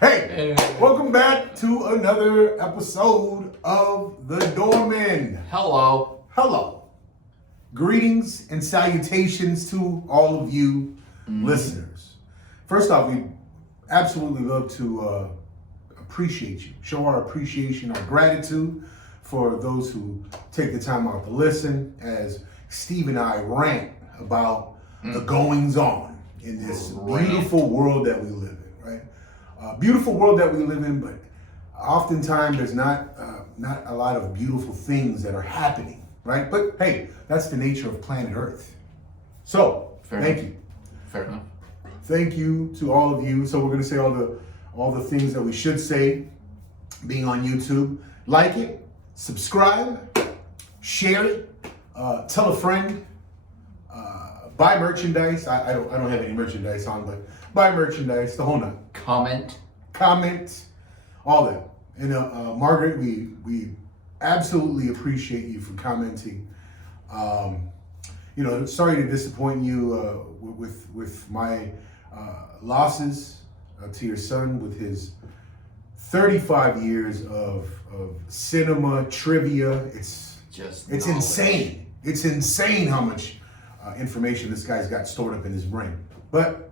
Hey, welcome back to another episode of The Doorman. Hello. Hello. Greetings and salutations to all of you listeners. First off, we absolutely love to appreciate you, show our appreciation, our gratitude for those who take the time out to listen as Steve and I rant about the goings on in this beautiful world that we live in, right? Beautiful world that we live in, but oftentimes there's not a lot of beautiful things that are happening, right? But hey, that's the nature of planet Earth. So, thank you. Fair enough. Thank you to all of you. So we're gonna say all the things that we should say, being on YouTube. Like it, subscribe, share it, tell a friend, buy merchandise. I don't have any merchandise on, but buy merchandise, the whole nine. Comment, all that. And Margaret, we absolutely appreciate you for commenting. Sorry to disappoint you with my losses to your son with his 35 years of cinema trivia. It's insane. It's insane how much information this guy's got stored up in his brain. But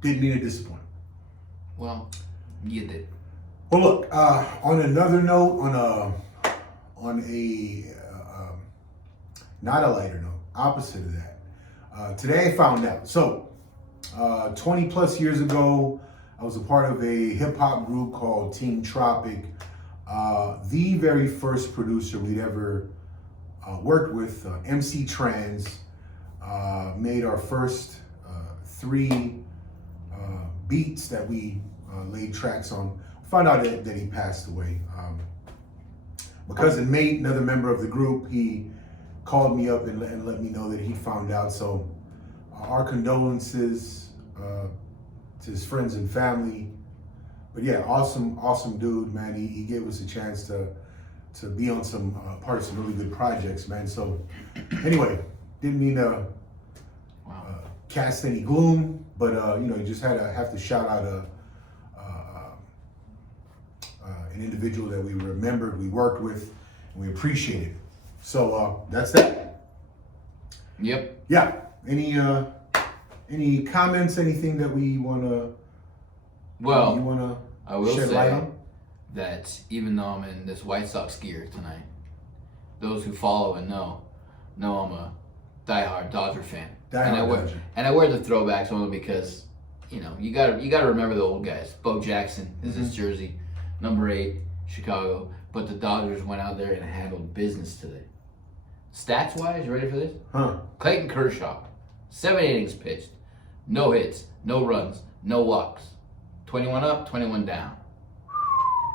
didn't mean to disappoint. Well, you did. Well, look. On another note, on a not a lighter note, opposite of that. Today I found out. So, 20 plus years ago, I was a part of a hip hop group called Team Tropic. The very first producer we'd ever worked with, MC Trans, made our first 3 beats that we laid tracks on. Found out that he passed away. My cousin Mate, another member of the group, he called me up and let me know that he found out. So our condolences to his friends and family. But yeah, awesome dude, man. He gave us a chance to be on some part of some really good projects, man. So anyway, didn't mean to cast any gloom, but you just have to shout out an individual that we remembered, we worked with, and we appreciated. So that's that. Yep. Yeah. Any comments? Anything that we wanna? Well, you wanna? I will shed say light on? that even though I'm in this White Sox gear tonight, those who follow and know I'm a diehard Dodger fan. And I wear the throwbacks only because you gotta remember the old guys. Bo Jackson is his jersey, number 8, Chicago. But the Dodgers went out there and handled business today. Stats wise, you ready for this? Clayton Kershaw, 7 innings pitched, no hits, no runs, no walks, 21 up, 21 down.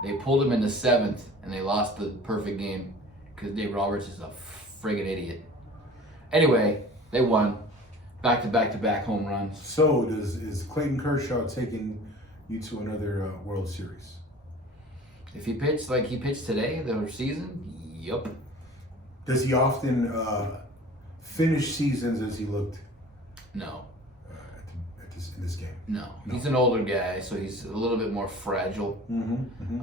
They pulled him in the 7th and they lost the perfect game because Dave Roberts is a friggin' idiot. Anyway, they won. Back-to-back home runs. So is Clayton Kershaw taking you to another World Series? If he pitched like he pitched today, the season, yup. Does he often finish seasons as he looked? No. In this game? No. He's an older guy, so he's a little bit more fragile,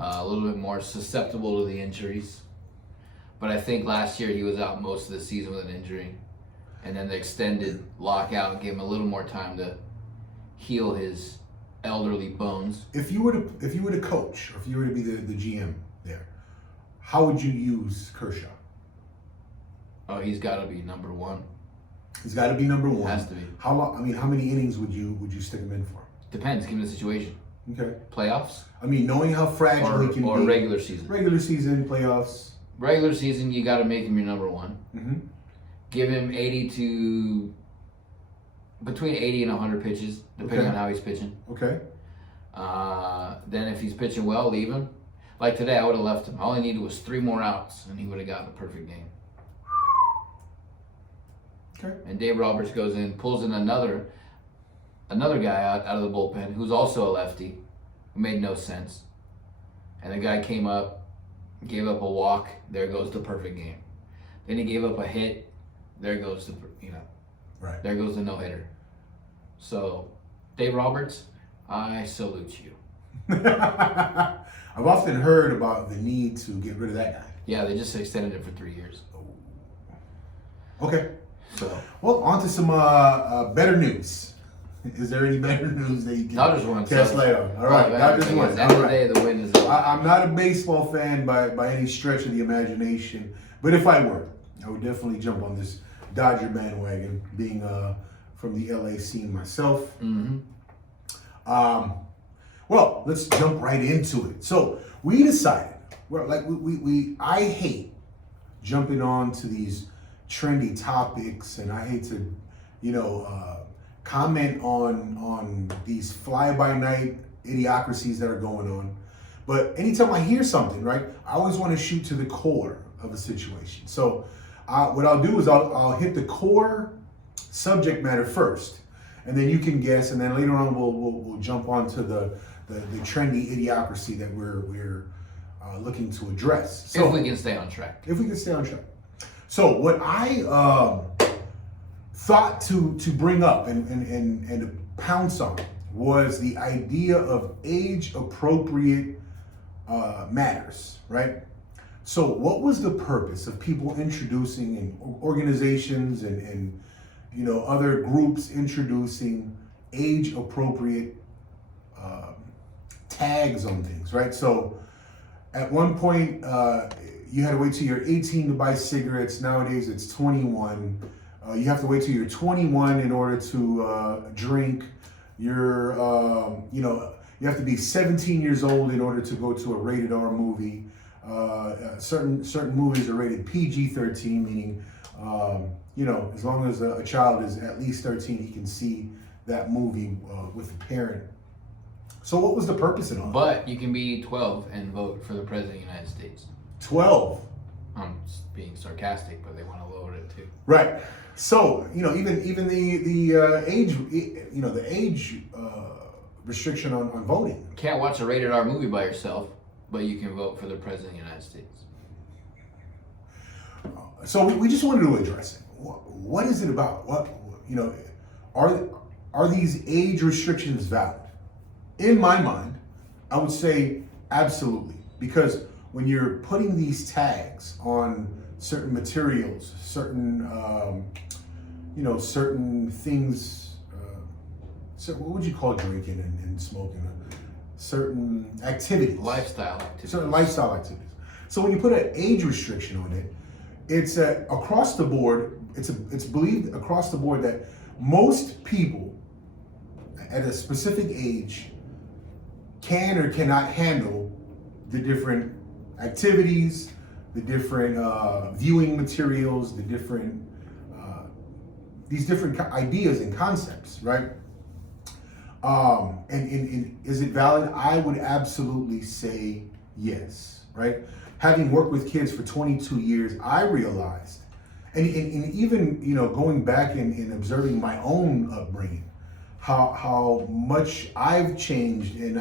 a little bit more susceptible to the injuries. But I think last year he was out most of the season with an injury. And then the extended lockout gave him a little more time to heal his elderly bones. If you were to coach, or if you were to be the GM there, how would you use Kershaw? Oh, he's got to be number 1. He's got to be number 1. Has to be. How long? I mean, how many innings would you stick him in for? Depends, given the situation. Okay. Playoffs? I mean, knowing how fragile he can be. Or regular season. Regular season, playoffs. Regular season, you got to make him your number 1. Mm-hmm. Give him between 80 and 100 pitches, depending on how he's pitching. Okay. Then if he's pitching well, leave him. Like today, I would have left him. All I needed was 3 more outs, and he would have gotten a perfect game. Okay. And Dave Roberts goes in, pulls in another guy out of the bullpen who's also a lefty, who made no sense. And the guy came up, gave up a walk. There goes the perfect game. Then he gave up a hit. There goes the. Right. There goes the no-hitter. So, Dave Roberts, I salute you. I've often heard about the need to get rid of that guy. Yeah, they just extended it for 3 years. Okay. So, well, on to some better news. Is there any better news that you can cast light on? All right, Dodgers won. At the end of the day, the win is over. I'm not a baseball fan by any stretch of the imagination, but if I were, I would definitely jump on this Dodger bandwagon, being from the LA scene myself. Mm-hmm. Well, let's jump right into it. So we decided, I hate jumping on to these trendy topics, and I hate to, comment on these fly-by-night idiocracies that are going on. But anytime I hear something, right, I always want to shoot to the core of a situation. So what I'll do is I'll hit the core subject matter first, and then you can guess, and then later on we'll jump onto the trendy idiocracy that we're looking to address. So if we can stay on track. If we can stay on track. So what I thought to bring up and to pounce on was the idea of age-appropriate matters, right? So what was the purpose of people introducing, and organizations and other groups introducing age-appropriate tags on things, right? So at one point, you had to wait till you're 18 to buy cigarettes. Nowadays, it's 21. You have to wait till you're 21 in order to drink. You have to be 17 years old in order to go to a rated R movie. Certain movies are rated PG-13, meaning, as long as a child is at least 13, he can see that movie with a parent. So what was the purpose of all that? But you can be 12 and vote for the President of the United States. 12? I'm being sarcastic, but they want to lower it too. Right. So, even the age, the age restriction on voting. Can't watch a rated R movie by yourself, but you can vote for the President of the United States. So we just wanted to address it. What is it about? Are these age restrictions valid? In my mind, I would say absolutely, because when you're putting these tags on certain materials, certain certain things, what would you call drinking and smoking? Certain activities. Lifestyle activities. Certain lifestyle activities. So when you put an age restriction on it, it's across the board, it's believed across the board that most people at a specific age can or cannot handle the different activities, the different viewing materials, the different these different ideas and concepts, right? And is it valid? I would absolutely say yes, right? Having worked with kids for 22 years, I realized, and even going back and observing my own upbringing, how much I've changed and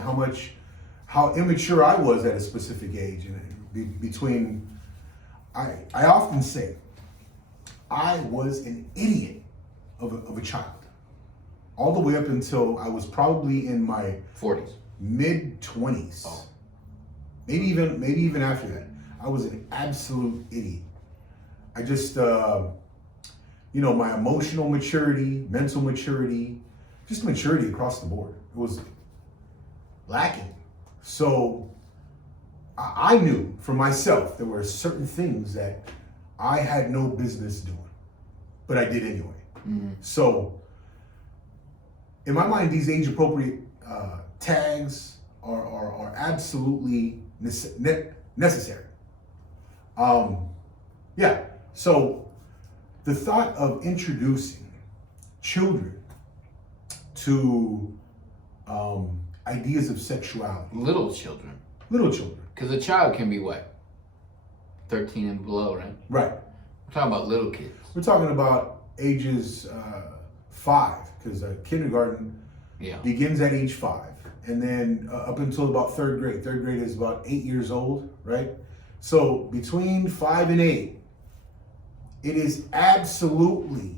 how immature I was at a specific age. And between, I often say, I was an idiot of a child, all the way up until I was probably in my 40s, mid-20s. Oh. Maybe even after that, I was an absolute idiot. I just, my emotional maturity, mental maturity, just maturity across the board, it was lacking. So I knew for myself there were certain things that I had no business doing, but I did anyway. Mm-hmm. So in my mind, these age-appropriate tags are absolutely necessary. So the thought of introducing children to ideas of sexuality. Little children. Because a child can be what? 13 and below, right? Right. We're talking about little kids. We're talking about ages 5, because kindergarten begins at age 5. And then up until about 3rd grade. 3rd grade is about 8 years old, right? So between 5 and 8, it is absolutely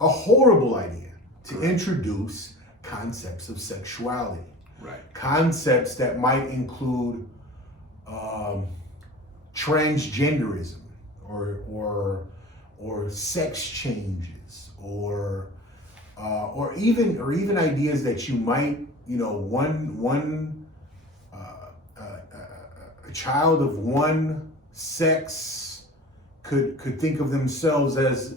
a horrible idea to introduce concepts of sexuality. Right. Concepts that might include transgenderism or sex changes or even ideas that you might, a child of one sex could think of themselves as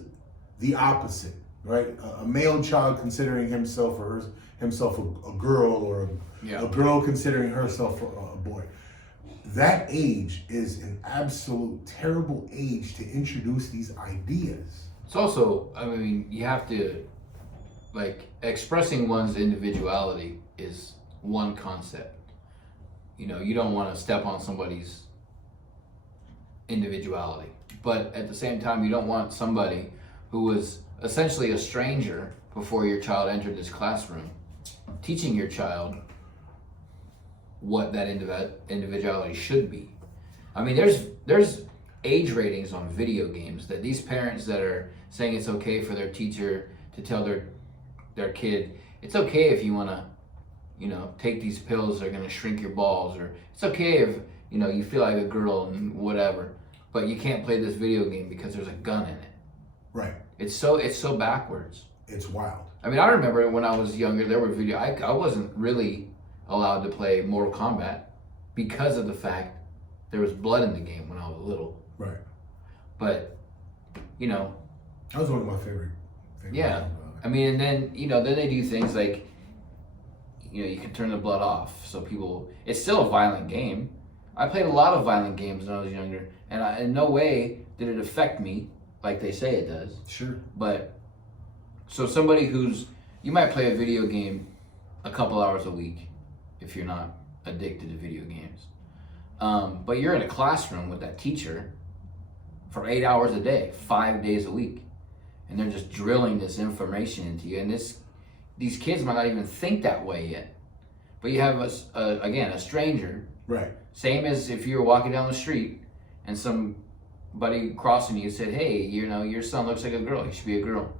the opposite, right? A male child considering himself or himself a girl, or a girl considering herself a boy. That age is an absolute terrible age to introduce these ideas. It's also, I mean, you have to, like, expressing one's individuality is one concept. You don't want to step on somebody's individuality. But at the same time, you don't want somebody who was essentially a stranger before your child entered this classroom teaching your child what that individuality should be. I mean, there's age ratings on video games that these parents that are saying it's okay for their teacher to tell their kid, it's okay if you want to, take these pills that are going to shrink your balls, or it's okay if, you feel like a girl and whatever, but you can't play this video game because there's a gun in it. Right. It's so backwards. It's wild. I mean, I remember when I was younger, there were I wasn't really allowed to play Mortal Kombat because of the fact there was blood in the game when I was little. Right. But, that was one of my favorite yeah. I mean, and then, then they do things like, you can turn the blood off so people, it's still a violent game. I played a lot of violent games when I was younger, and in no way did it affect me like they say it does. Sure. But, so somebody you might play a video game a couple hours a week if you're not addicted to video games. But you're in a classroom with that teacher for 8 hours a day, 5 days a week. And they're just drilling this information into you. And these kids might not even think that way yet. But you have, a stranger. Right. Same as if you were walking down the street and somebody crossing you said, hey, your son looks like a girl. He should be a girl.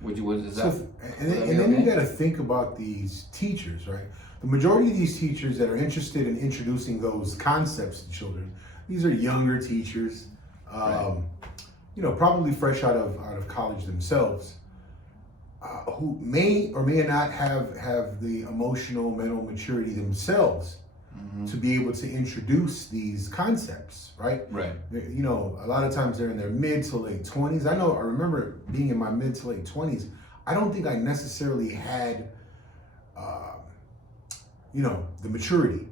And then you got to think about these teachers, right? The majority of these teachers that are interested in introducing those concepts to children, these are younger teachers, right. Probably fresh out of college themselves, who may or may not have the emotional, mental maturity themselves to be able to introduce these concepts, right? Right. A lot of times they're in their mid to late 20s. I remember being in my mid to late 20s. I don't think I necessarily had, the maturity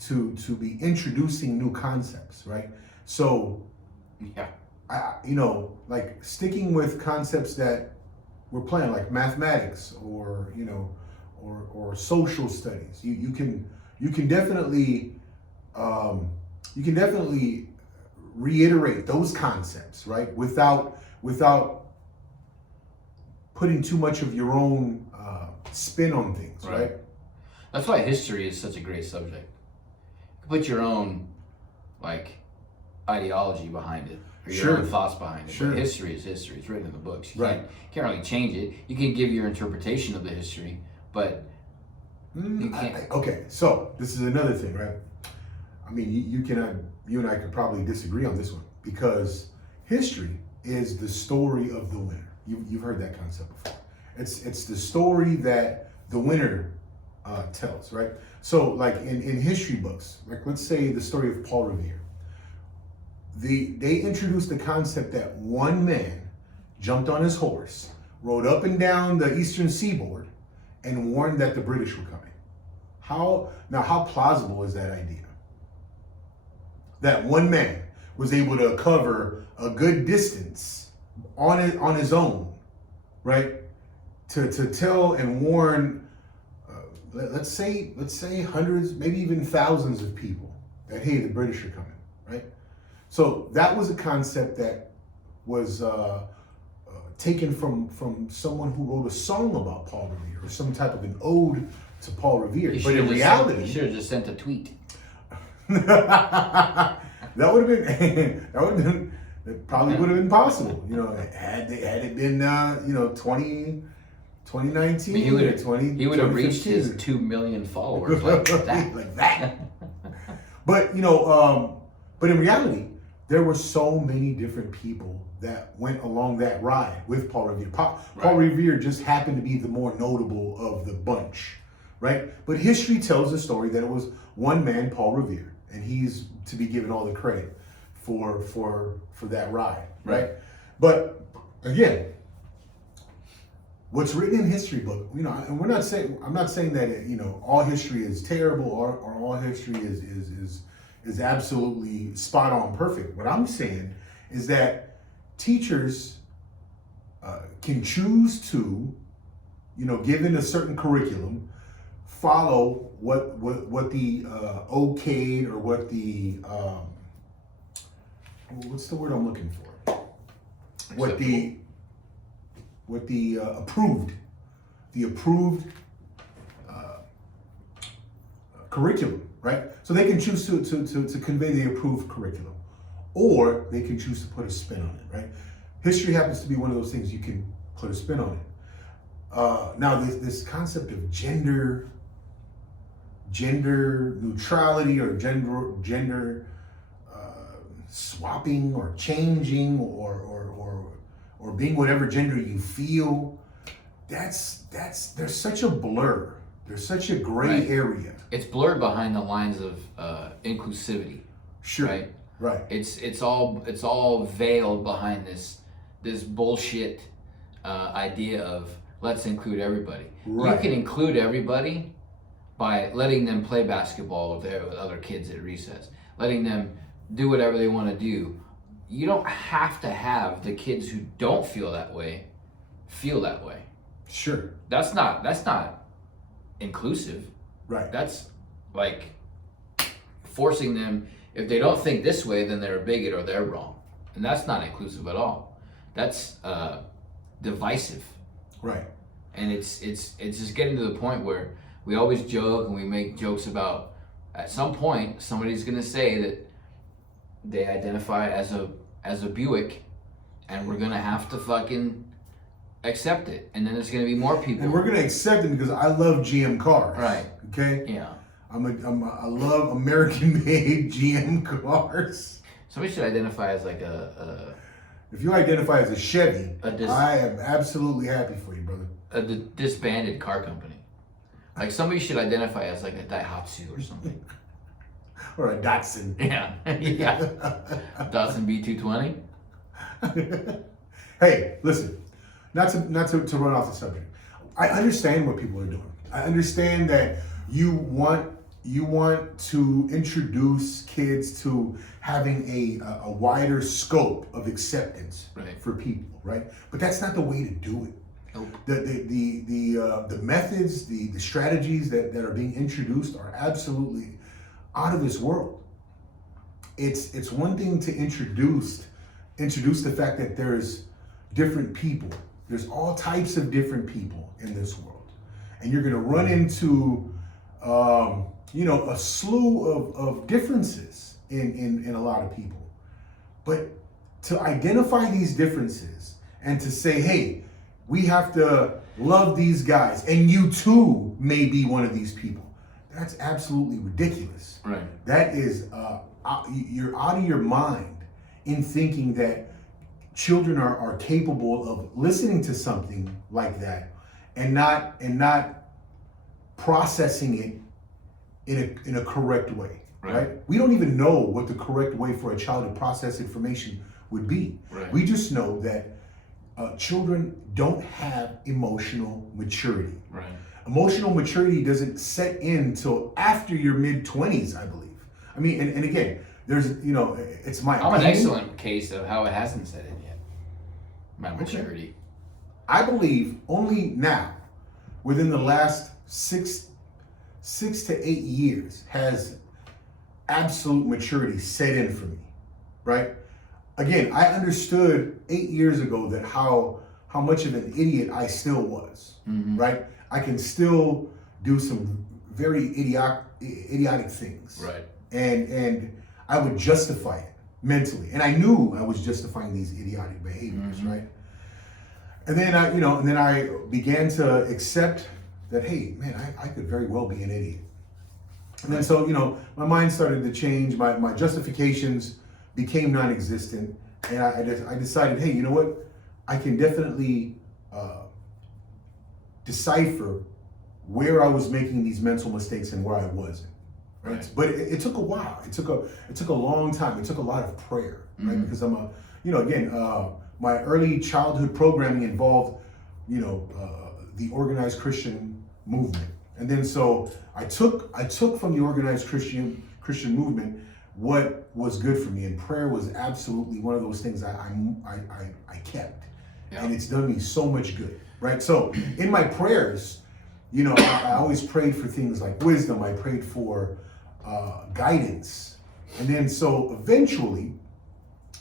to be introducing new concepts, right? So, yeah. Like sticking with concepts that we're playing, like mathematics or social studies. You can definitely reiterate those concepts, right? Without putting too much of your own spin on things, right? That's why history is such a great subject. You put your own ideology behind it, or your own thoughts behind it. Sure. But history is history. It's written in the books. You can't really change it. You can give your interpretation of the history, but you can't. Okay, so this is another thing, right? I mean, you and I could probably disagree on this one, because history is the story of the winner. You've heard that concept before. It's the story that the winner tells, right? So, like in history books, like let's say the story of Paul Revere. They introduced the concept that one man jumped on his horse, rode up and down the eastern seaboard, and warned that the British were coming. How plausible is that idea? That one man was able to cover a good distance on his own, right? To tell and warn, let's say hundreds, maybe even thousands of people that, hey, the British are coming, right? So that was a concept that was taken from someone who wrote a song about Paul Revere, or some type of an ode to Paul Revere. But in reality, you should have just sent a tweet. that would have been It probably would have been possible, had it been 2019 he or 20. He would have reached his 2 million followers like that. Like that. But but in reality, there were so many different people that went along that ride with Paul Revere. Paul Revere just happened to be the more notable of the bunch, right? But history tells the story that it was one man, Paul Revere, and he's to be given all the credit for that ride, right? But again, what's written in history book, and I'm not saying that all history is terrible or all history is absolutely spot on perfect. What I'm saying is that teachers can choose to, given a certain curriculum, follow what the okayed or what the what's the word I'm looking for? What the approved curriculum, right? So they can choose to convey the approved curriculum, or they can choose to put a spin on it, right? History happens to be one of those things you can put a spin on it. Now, this concept of gender neutrality or gender swapping or changing or being whatever gender you feel, there's such a blur. There's such a gray area. It's blurred behind the lines of inclusivity. Sure. Right. It's all veiled behind this bullshit idea of let's include everybody. Right. You can include everybody by letting them play basketball with other kids at recess, letting them do whatever they want to do. You don't have to have the kids who don't feel that way feel that way. Sure. That's not inclusive. Right. That's like forcing them. If they don't think this way, then they're a bigot or they're wrong, and that's not inclusive at all. That's divisive. Right. And it's just getting to the point where we always joke and we make jokes about at some point somebody's gonna say that they identify as a Buick, and we're gonna have to fucking accept it, and then there's gonna be more people. And we're gonna accept it because I love GM cars. Right. Okay. Yeah. I love American-made GM cars. Somebody should identify as like a If you identify as a Chevy, I am absolutely happy for you, brother. A disbanded car company. Like somebody should identify as like a Daihatsu or something. Or a Datsun. Yeah. Yeah. Datsun B220. Hey, listen. Not to run off the subject. I understand what people are doing. I understand that you want to introduce kids to having a wider scope of acceptance for people, right? But that's not the way to do it. Nope. The methods, the strategies that are being introduced are absolutely out of this world. It's one thing to introduce the fact that there's different people. There's all types of different people in this world, and you're going to run into a slew of differences in a lot of people. But to identify these differences and to say, hey, we have to love these guys, and you too may be one of these people. That's absolutely ridiculous. Right. That is, you're out of your mind in thinking that children are capable of listening to something like that and not processing it in a correct way. Right? We don't even know what the correct way for a child to process information would be. Right. We just know that children don't have emotional maturity. Right. Emotional maturity doesn't set in till after your mid-20s, I believe. I mean, and again, there's, it's my I'm opinion. an excellent case of how it hasn't set in yet. My maturity. I believe only now, within the last six to 8 years, has absolute maturity set in for me, right? Again, I understood 8 years ago that how much of an idiot I still was, right? I can still do some very idiotic things, right? And I would justify it, mentally, and I knew I was justifying these idiotic behaviors, Mm-hmm. right? And then I began to accept that, hey, man, I could very well be an idiot. And then so, my mind started to change. My justifications became non-existent, and I decided, hey, you know what? I can definitely decipher where I was making these mental mistakes and where I wasn't. Right? But it took a while. It took a long time. It took a lot of prayer, right? Because I'm my early childhood programming involved, the organized Christian movement, and then so I took from the organized Christian movement what was good for me, and prayer was absolutely one of those things I kept, and it's done me so much good, right? So in my prayers, I always prayed for things like wisdom. I prayed for guidance, and then so eventually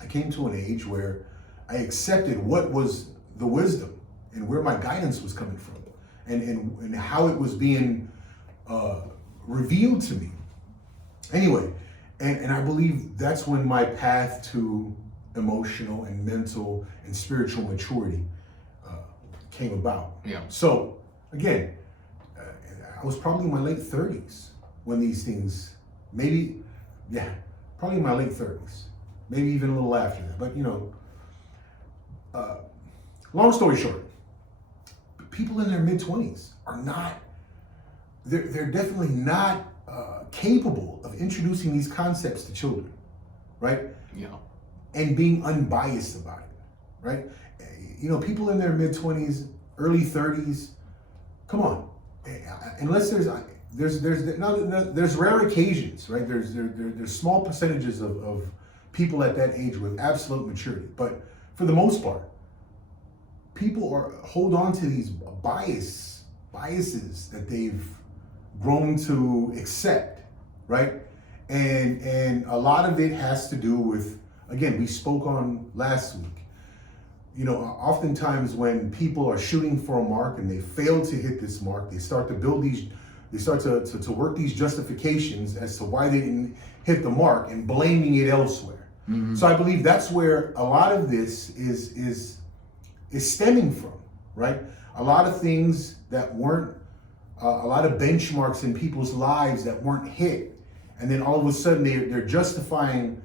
I came to an age where I accepted what was the wisdom and where my guidance was coming from, and how it was being revealed to me. Anyway, and I believe that's when my path to emotional and mental and spiritual maturity came about. Yeah. So again, I was probably in my late 30s when these things, probably in my late 30s, maybe even a little after that. But long story short, people in their mid-20s are not, they're definitely not capable of introducing these concepts to children, right? Yeah. And being unbiased about it, right? People in their mid-20s, early 30s, come on, unless there's rare occasions, right? There's small percentages of people at that age with absolute maturity, but for the most part, people hold on to these biases that they've grown to accept, right? And a lot of it has to do with, again, we spoke on last week, oftentimes when people are shooting for a mark and they fail to hit this mark, they start to to work these justifications as to why they didn't hit the mark and blaming it elsewhere. Mm-hmm. So I believe that's where a lot of this is stemming from, right? A lot of things that weren't, a lot of benchmarks in people's lives that weren't hit, and then all of a sudden they're justifying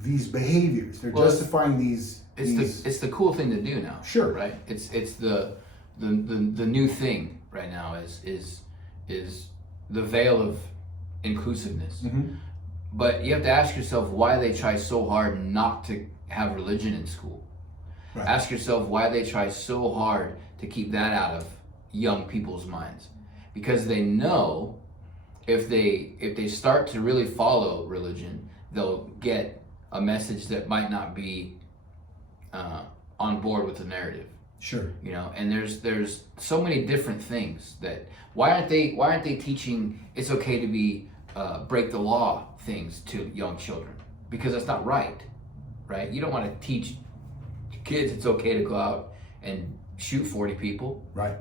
these behaviors. They're justifying these. It's the cool thing to do now. Sure. Right. It's the new thing right now is the veil of inclusiveness. Mm-hmm. But you have to ask yourself why they try so hard not to have religion in school. Right. Ask yourself why they try so hard to keep that out of young people's minds. Because they know if they start to really follow religion, they'll get a message that might not be on board with the narrative. Sure. And there's so many different things that why aren't they teaching it's okay to be break the law things to young children? Because that's not right? You don't want to teach kids it's okay to go out and shoot 40 people. Right.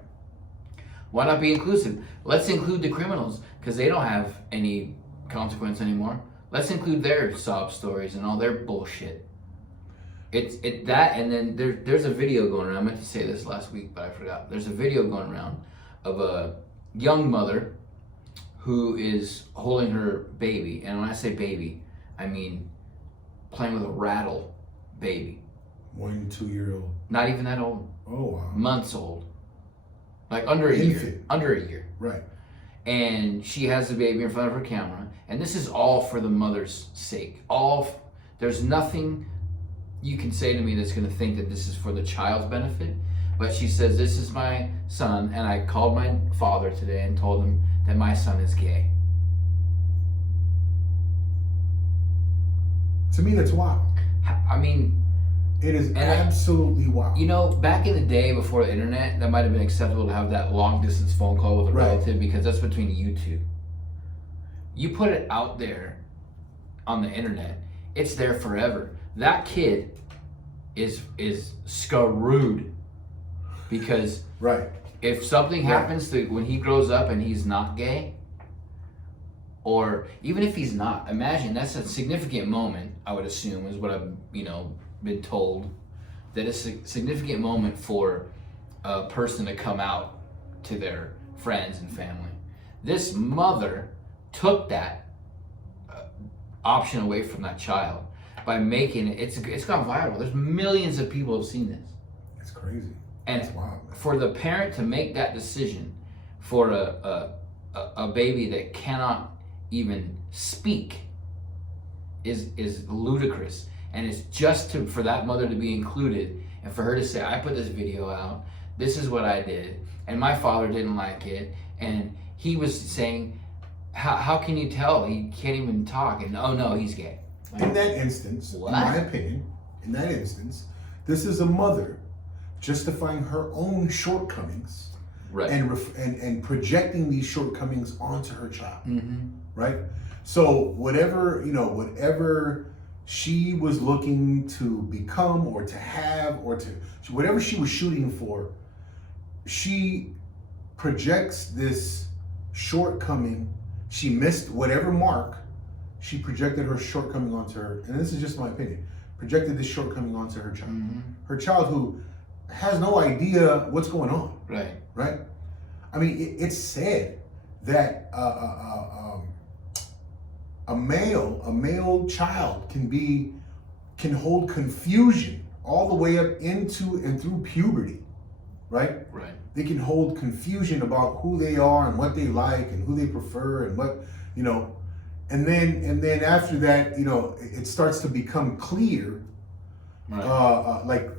Why not be inclusive? Let's include the criminals because they don't have any consequence anymore. Let's include their sob stories and all their bullshit. It's that, and then there's a video going around. I meant to say this last week, but I forgot. There's a video going around of a young mother who is holding her baby, and when I say baby, I mean playing with a rattle baby. 1 2 year old. Not even that old. Oh wow. Months old. Like under a year. Under a year. Right. And she has the baby in front of her camera, and this is all for the mother's sake. There's nothing you can say to me that's going to think that this is for the child's benefit, but she says, this is my son, and I called my father today and told him that my son is gay. To me, that's wild. I mean, it is absolutely wild. Back in the day before the internet, that might have been acceptable to have that long distance phone call with a relative because that's between you two. You put it out there on the internet, it's there forever. That kid is screwed because if something happens to when he grows up and he's not gay, or even if he's not, imagine that's a significant moment, I would assume, is what I've, been told, that it's a significant moment for a person to come out to their friends and family. This mother took that option away from that child by making it, it's gone viral. There's millions of people who've seen this. It's crazy. And it's wild, for the parent to make that decision for a baby that cannot even speak is ludicrous. And it's just for that mother to be included and for her to say, I put this video out, this is what I did, and my father didn't like it, and he was saying, how can you tell? He can't even talk, and oh no, he's gay. Like, in that instance, what? In my opinion, this is a mother justifying her own shortcomings, right, and projecting these shortcomings onto her child, right? So whatever she was looking to become or to have or to whatever she was shooting for, she projects this shortcoming. She missed whatever mark. She projected her shortcoming onto her, and this is just my opinion, projected this shortcoming onto her child. Her child who has no idea what's going on. Right? I mean, it's said that a male child can hold confusion all the way up into and through puberty, right? Right. They can hold confusion about who they are and what they like and who they prefer and what, and then after that, it starts to become clear, right. Like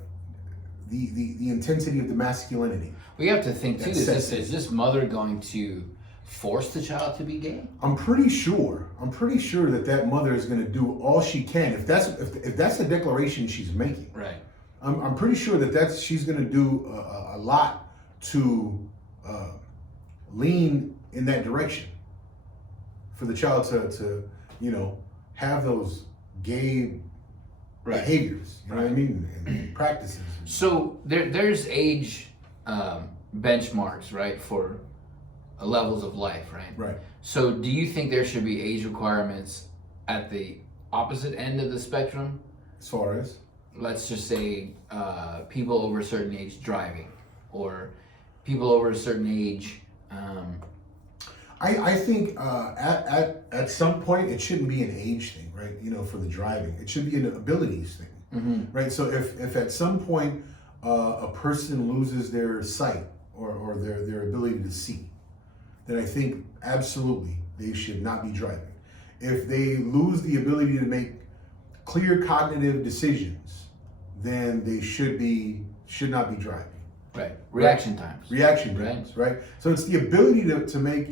the intensity of the masculinity. We have to think too, is this mother going to force the child to be gay? I'm pretty sure that mother is going to do all she can. If that's the declaration she's making, right? I'm pretty sure that she's going to do a lot to lean in that direction for the child to have those gay behaviors. You know what I mean? And practices. So there's age benchmarks, right, for levels of life, right? Right. So do you think there should be age requirements at the opposite end of the spectrum? As far as? Let's just say people over a certain age driving, or people over a certain age. I think at some point it shouldn't be an age thing, right? For the driving, it should be an abilities thing, right? So if at some point a person loses their sight or their ability to see, then I think absolutely they should not be driving. If they lose the ability to make clear cognitive decisions, then they should not be driving. Right. Reaction times, right? So it's the ability to make,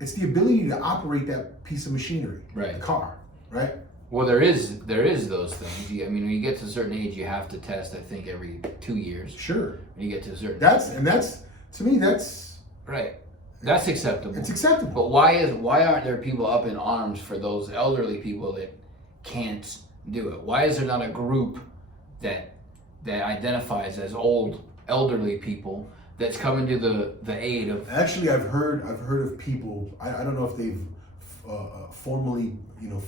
it's the ability to operate that piece of machinery, right? The car, right? Well, there is those things. When you get to a certain age, you have to test. I think every 2 years. Sure. When you get to a certain. That's to me that's right. That's acceptable. It's acceptable. But why aren't there people up in arms for those elderly people that can't do it? Why is there not a group that identifies as elderly people that's coming to the aid of? Actually, I've heard of people. I don't know if they've formally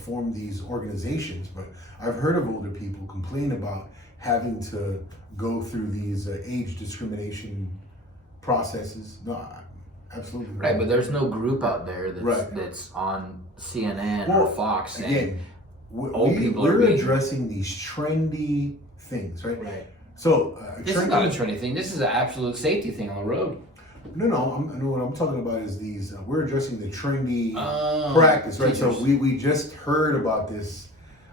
formed these organizations, but I've heard of older people complain about having to go through these age discrimination processes. No, absolutely right. But there's no group out there that's on CNN or Fox saying we're addressing these trendy things, right? Right. So this is not a trendy thing. This is an absolute safety thing on the road. No. What I'm talking about is these. We're addressing the trendy practice, right? Teachers. So we just heard about this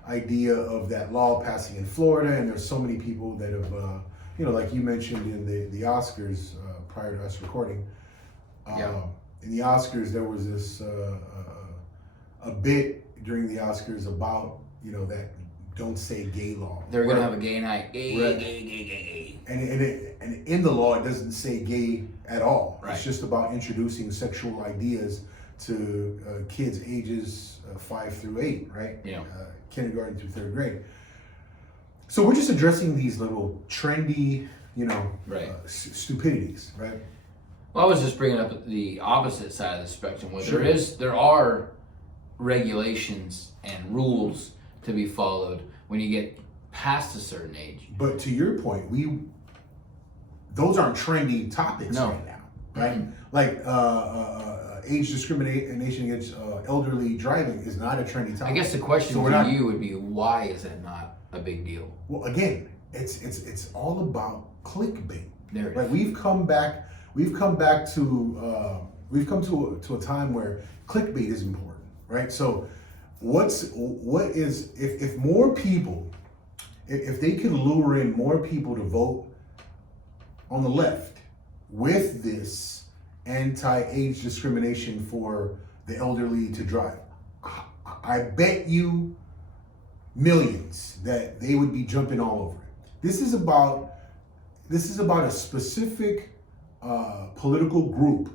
idea of that law passing in Florida, and there's so many people that have, like you mentioned in the Oscars prior to us recording. In the Oscars, there was this a bit during the Oscars about that don't say gay law. They're gonna have a gay night. Gay. And in the law, it doesn't say gay at all. Right. It's just about introducing sexual ideas to kids ages 5 through 8, right? Yeah. Kindergarten through 3rd grade. So we're just addressing these little trendy, right. Stupidities, right? Well, I was just bringing up the opposite side of the spectrum, where Sure. there are regulations and rules to be followed when you get past a certain age. But to your point, those aren't trendy topics right now, right? Mm-hmm. Like age discrimination against elderly driving is not a trendy topic. I guess the question So to you would be, why is it not a big deal? Well, again, it's all about clickbait. There it Right? is. We've come to a time where clickbait is important, right? So if more people, if they can lure in more people to vote on the left with this anti-age discrimination for the elderly to drive, I bet you millions that they would be jumping all over it. This is about a specific political group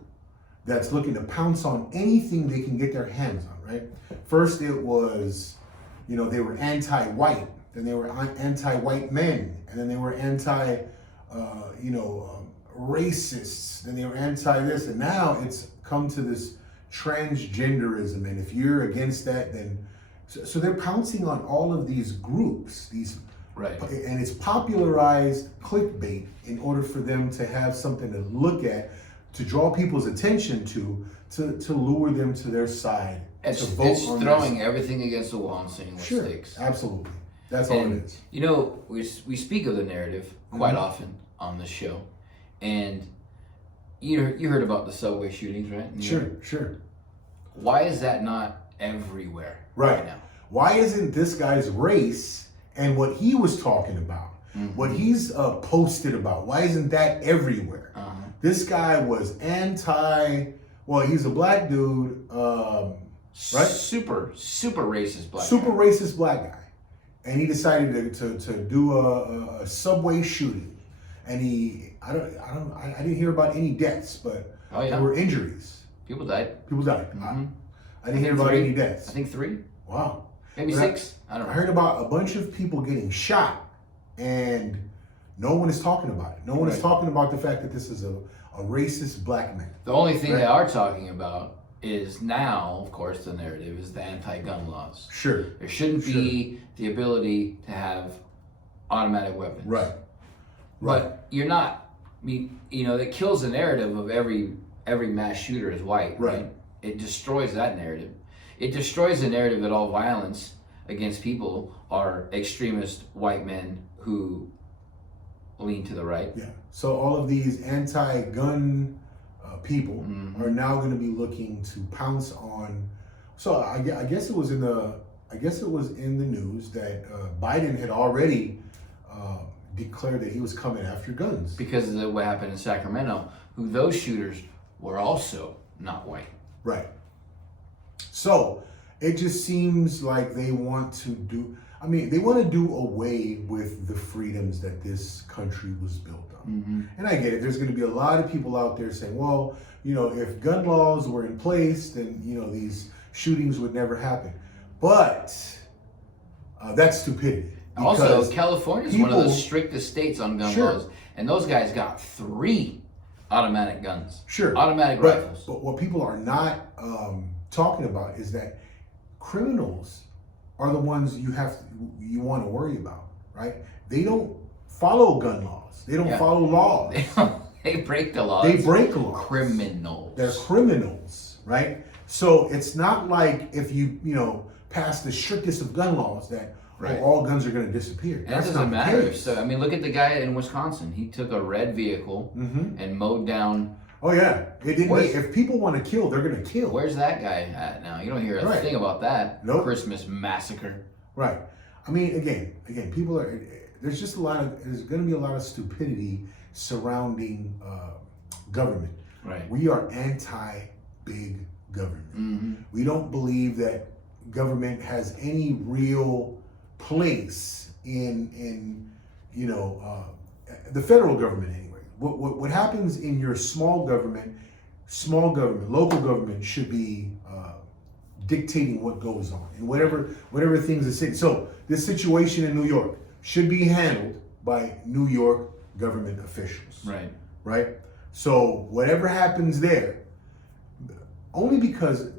that's looking to pounce on anything they can get their hands on, right? First it was, they were anti-white, then they were anti-white men, and then they were racists, then they were anti-this, and now it's come to this transgenderism, and if you're against that, then so they're pouncing on all of these groups, Right. and it's popularized clickbait in order for them to have something to look at, to draw people's attention to lure them to their side. It's to vote on throwing everything against the wall and seeing what Sure, sticks. absolutely. That's all it is. We speak of the narrative quite often on this show, and you heard about the subway shootings, right? Sure. Why is that not everywhere Right now? Why isn't this guy's race and what he was talking about, what he's posted about, why isn't that everywhere? This guy was he's a black dude, right? Super racist black Super guy. racist black guy. And he decided to do a subway shooting. And I didn't hear about any deaths, but there were injuries. People died. I didn't hear about any deaths. I think 3. Wow. Maybe 6. I don't know. I heard about a bunch of people getting shot, and no one is talking about it. No one is talking about the fact that this is a racist black man. The only thing they are talking about is now, of course, the narrative is the anti-gun laws. Sure. There shouldn't be the ability to have automatic weapons. Right. But you're not. That kills the narrative of every mass shooter is white. Right. It destroys that narrative. It destroys the narrative that all violence against people are extremist white men who lean to the right. Yeah. So all of these anti-gun people are now going to be looking to pounce on. So I guess it was in the news that Biden had already declared that he was coming after guns because of what happened in Sacramento. Who those shooters were also not white. Right. So it just seems like they want to do away with the freedoms that this country was built on. And I get it. There's going to be a lot of people out there saying, well, if gun laws were in place, then, these shootings would never happen. But that's stupidity. Also, California is one of the strictest states on gun laws. And those guys got 3 automatic guns. Sure. Automatic rifles. But what people are not talking about is that criminals are the ones you want to worry about, right? They don't follow gun laws. They don't follow laws. They break the laws. They break laws. Criminals. They're criminals, right? So it's not like if you pass the strictest of gun laws that all guns are going to disappear. And that doesn't matter. So look at the guy in Wisconsin. He took a red vehicle and mowed down. Oh yeah, if people want to kill, they're going to kill. Where's that guy at now? You don't hear a thing about that. Nope. Christmas massacre. Right. Again, people are. There's going to be a lot of stupidity surrounding government. Right. We are anti-big government. We don't believe that government has any real place in the federal government anyway. What happens in your small government, local government should be dictating what goes on and whatever things are said. So this situation in New York should be handled by New York government officials. Right. Right. So whatever happens there, only because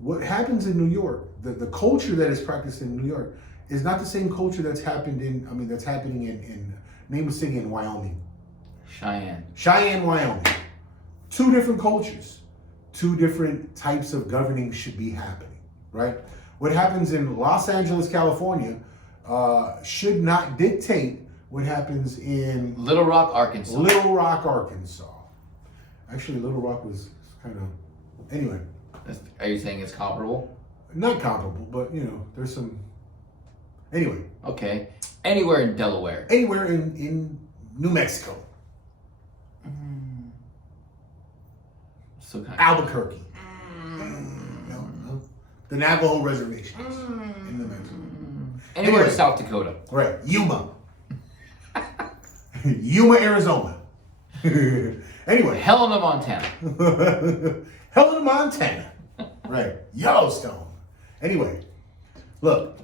what happens in New York, the culture that is practiced in New York is not the same culture that's happening in name a city in Wyoming. Cheyenne, Wyoming. Two different cultures, two different types of governing should be happening, right? What happens in Los Angeles, California, should not dictate what happens in Little Rock, Arkansas. Actually, Little Rock was kind of, anyway. Are you saying it's comparable? Not comparable, but there's some. Anyway. Okay. Anywhere in Delaware. Anywhere in New Mexico. So kind of Albuquerque. No. The Navajo reservations in New Mexico. Anywhere in South Dakota. Right. Yuma, Arizona. Anyway. Helena, Montana. Helena, Montana. Right. Yellowstone. Anyway, look.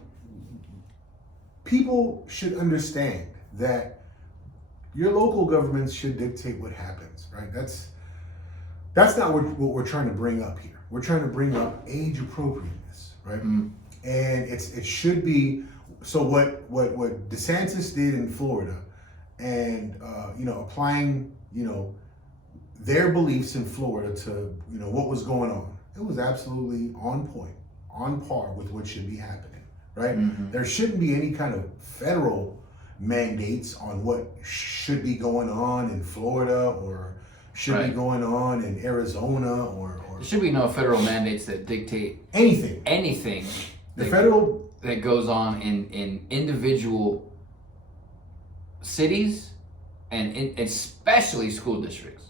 People should understand that your local governments should dictate what happens, right? That's not what we're trying to bring up here. We're trying to bring up age appropriateness, right? And it should be. So what DeSantis did in Florida, and applying their beliefs in Florida to what was going on, it was absolutely on point, on par with what should be happening, right? There shouldn't be any kind of federal mandates on what should be going on in Florida or should be going on in Arizona or there should be no federal mandates that dictate anything. That goes on in individual cities and especially school districts.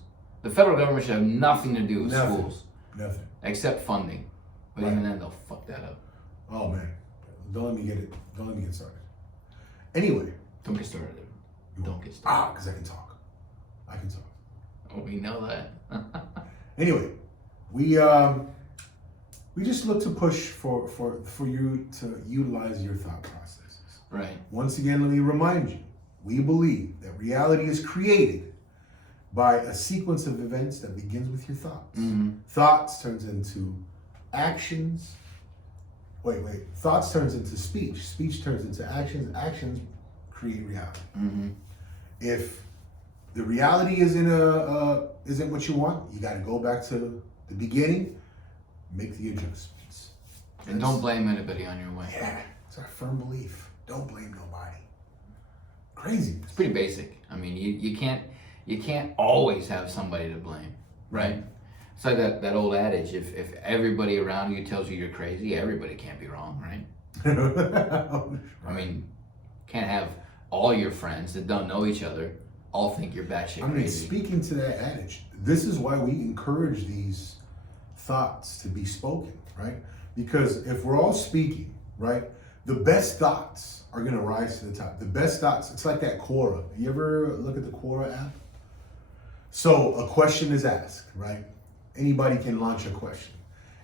The federal government should have nothing to do with schools. Nothing. Except funding. But even then they'll fuck that up. Oh man. Don't let me get started. Anyway. Don't get started. Don't get started. Because I can talk. Oh, we know that. Anyway, we just look to push for you to utilize your thought processes. Right. Once again, let me remind you, we believe that reality is created by a sequence of events that begins with your thoughts. Thoughts turns into actions. Thoughts turns into speech. Speech turns into actions. Actions create reality. If the reality isn't what you want, you got to go back to the beginning, make the adjustments. And don't blame anybody on your way. Yeah, it's our firm belief. Don't blame nobody. Crazy. It's pretty basic. I mean, you can't always have somebody to blame, right? It's like that old adage: if everybody around you tells you you're crazy, everybody can't be wrong, right? I mean, can't have all your friends that don't know each other all think you're batshit crazy. Speaking to that adage, this is why we encourage these thoughts to be spoken, right? Because if we're all speaking, right, the best thoughts are going to rise to the top. The best thoughts, it's like that Quora. You ever look at the Quora app? So a question is asked, right? Anybody can launch a question.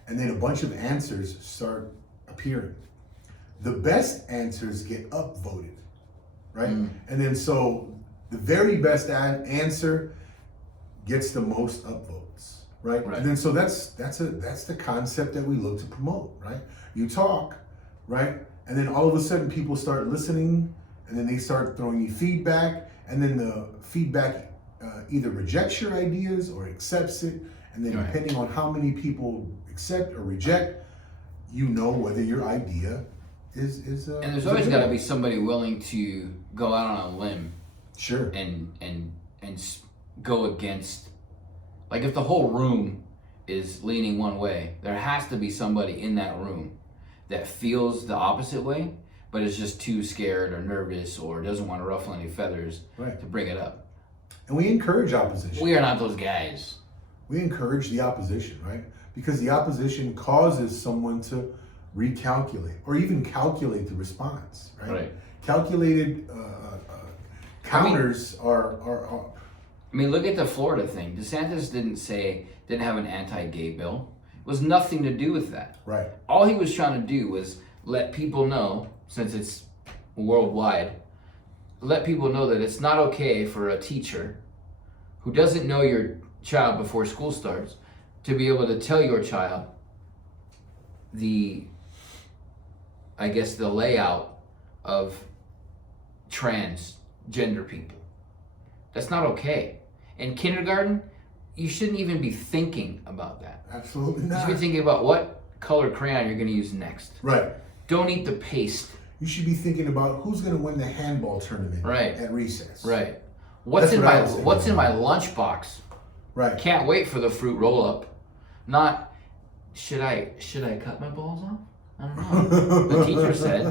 And then a bunch of answers start appearing. The best answers get upvoted, right? And then so the very best answer gets the most upvotes, right? And then so that's the concept that we look to promote, right? You talk, right? And then all of a sudden people start listening, and then they start throwing you feedback, and then the feedback either rejects your ideas or accepts it, and then depending on how many people accept or reject, you know whether your idea is and there's always got to be somebody willing to go out on a limb. Sure. And go against, like, if the whole room is leaning one way, there has to be somebody in that room that feels the opposite way, but is just too scared or nervous or doesn't want to ruffle any feathers to bring it up. And we encourage opposition. We are not those guys. We encourage the opposition, right? Because the opposition causes someone to recalculate or even calculate the response, right? Calculated counters are. I mean, look at the Florida thing. DeSantis didn't have an anti-gay bill. It was nothing to do with that. Right. All he was trying to do was let people know, since it's worldwide, let people know that it's not okay for a teacher who doesn't know your child before school starts to be able to tell your child the layout of transgender people. That's not okay. In kindergarten, you shouldn't even be thinking about that. Absolutely You not. should be thinking about what color crayon you're going to use next. Right. Don't eat the paste. You should be thinking about who's going to win the handball tournament at recess. Right. What's in my lunchbox? Right. Can't wait for the fruit roll up. Not should I cut my balls off? I don't know. The teacher said.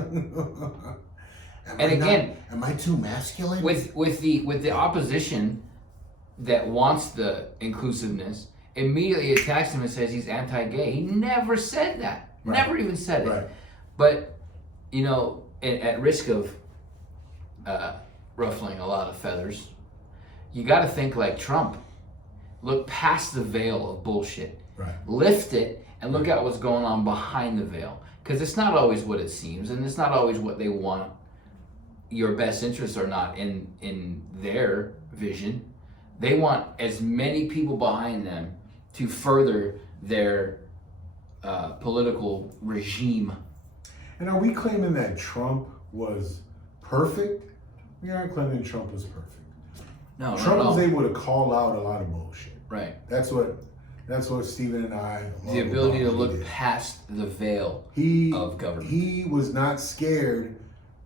Am I too masculine? With the opposition that wants the inclusiveness, immediately attacks him and says he's anti-gay. He never said that. Right. Never even said it. Right. But at risk of ruffling a lot of feathers, you got to think like Trump. Look past the veil of bullshit. Right. Lift it and look at what's going on behind the veil. Because it's not always what it seems, and it's not always what they want your best interests are not in their vision. They want as many people behind them to further their political regime. And are we claiming that Trump was perfect? We aren't claiming Trump was perfect. No, Trump was able to call out a lot of bullshit. Right. That's what Stephen and I. The ability to look past the veil of government. He was not scared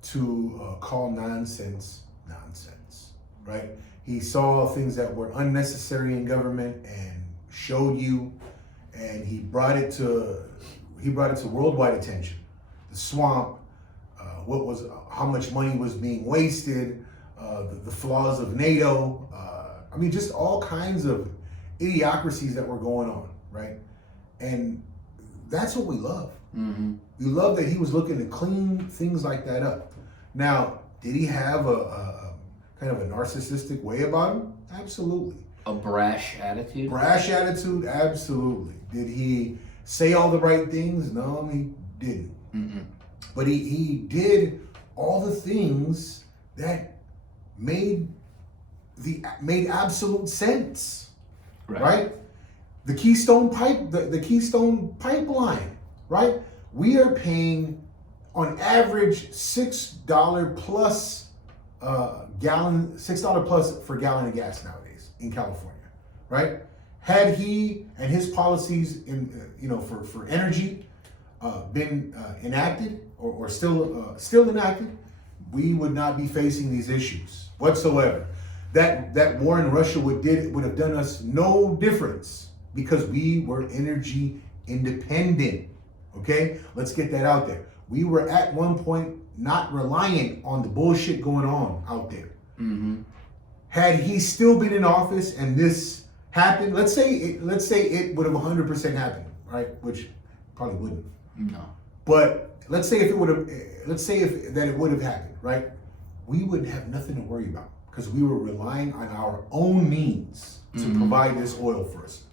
to call nonsense, right? He saw things that were unnecessary in government and showed you, and he brought it to worldwide attention. The swamp, how much money was being wasted, the flaws of NATO. Just all kinds of idiocracies that were going on, right? And that's what we love. Mm-hmm. We love that he was looking to clean things like that up. Now, did he have a kind of a narcissistic way about him? Absolutely. A brash attitude? Brash attitude? Absolutely. Did he say all the right things? No, he didn't. Mm-mm. But he did all the things that made absolute sense. Right? The Keystone Pipeline, right? We are paying on average $6 plus for gallon of gas nowadays in California, right? Had he and his policies for energy been enacted or still enacted, we would not be facing these issues whatsoever. That war in Russia would have done us no difference because we were energy independent. Okay, let's get that out there. We were at one point not reliant on the bullshit going on out there. Mm-hmm. Had he still been in office and this happened, let's say it would have 100% happened, right? Which probably wouldn't. No. But let's say it would have happened, right? We would have nothing to worry about because we were relying on our own means to provide this oil for us,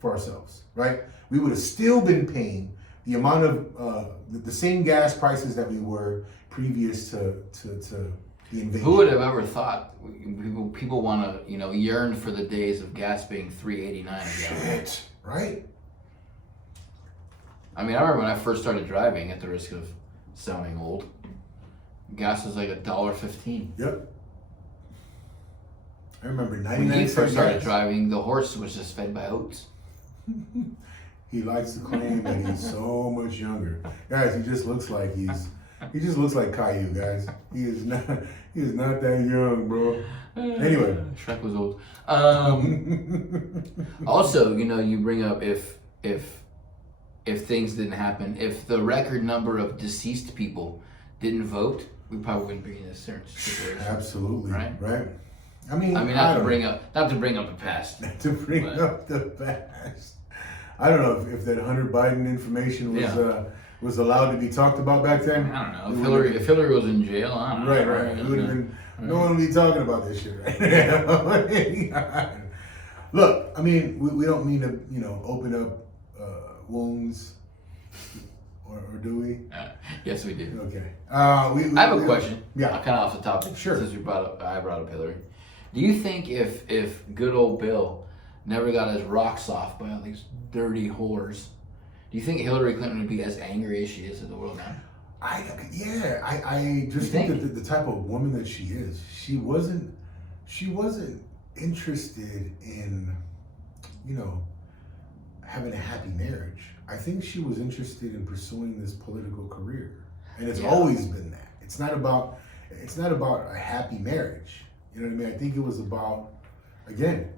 for ourselves, right? We would have still been paying the amount of the same gas prices that we were previous to the invasion. Who would have ever thought people want to yearn for the days of gas being $3.89? Shit, right? I remember when I first started driving, at the risk of sounding old, gas was like $1.15. Yep. I remember 99 When he first started gas. driving, the horse was just fed by oats. He likes to claim that he's so much younger. Guys, he just looks like Caillou, guys. He is not that young, bro. Anyway. Shrek was old. Also, you bring up if things didn't happen, if the record number of deceased people didn't vote, we probably wouldn't be in this situation. Absolutely. Right? Not to bring up the past. Not to bring up the past. I don't know if that Hunter Biden information was allowed to be talked about back then. I don't know. If Hillary was in jail, I don't know. Right. It would have been. No one would be talking about this shit right now. Look, we don't mean to, open up wounds, or do we? Yes, we do. Okay. I have a question. Yeah. Kind of off the topic. Sure. Since I brought up Hillary. Do you think if good old Bill never got his rocks off by all these dirty whores, do you think Hillary Clinton would be as angry as she is in the world now? I just think that the type of woman that she is, she wasn't interested in, you know, having a happy marriage. I think she was interested in pursuing this political career, and it's always been that. It's not about a happy marriage. You know what I mean? I think it was about, again,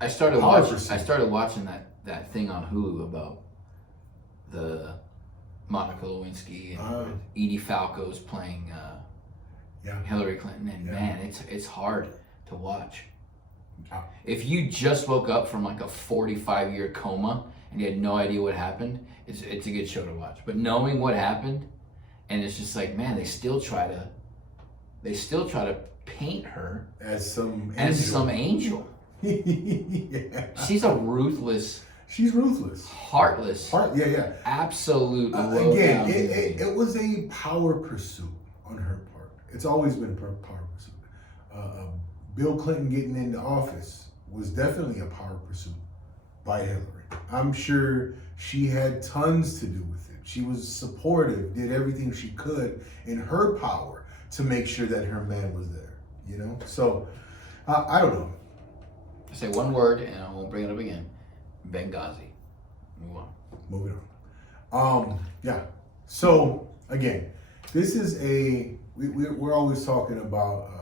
I started watching that thing on Hulu about the Monica Lewinsky and Edie Falco's playing Hillary Clinton, and man, it's hard to watch. If you just woke up from like a 45-year coma and you had no idea what happened, it's a good show to watch. But knowing what happened, and it's just like, man, they still try to paint her as some angel. Yeah. She's ruthless, heartless, absolute. Again, it was a power pursuit on her part. It's always been a power pursuit. Bill Clinton getting into office was definitely a power pursuit by Hillary. I'm sure she had tons to do with it. She was supportive, did everything she could in her power to make sure that her man was there, you know? So, I don't know. I say one word and I won't bring it up again. Benghazi. Move on. Moving on. Yeah. So, again, this is we're always talking about,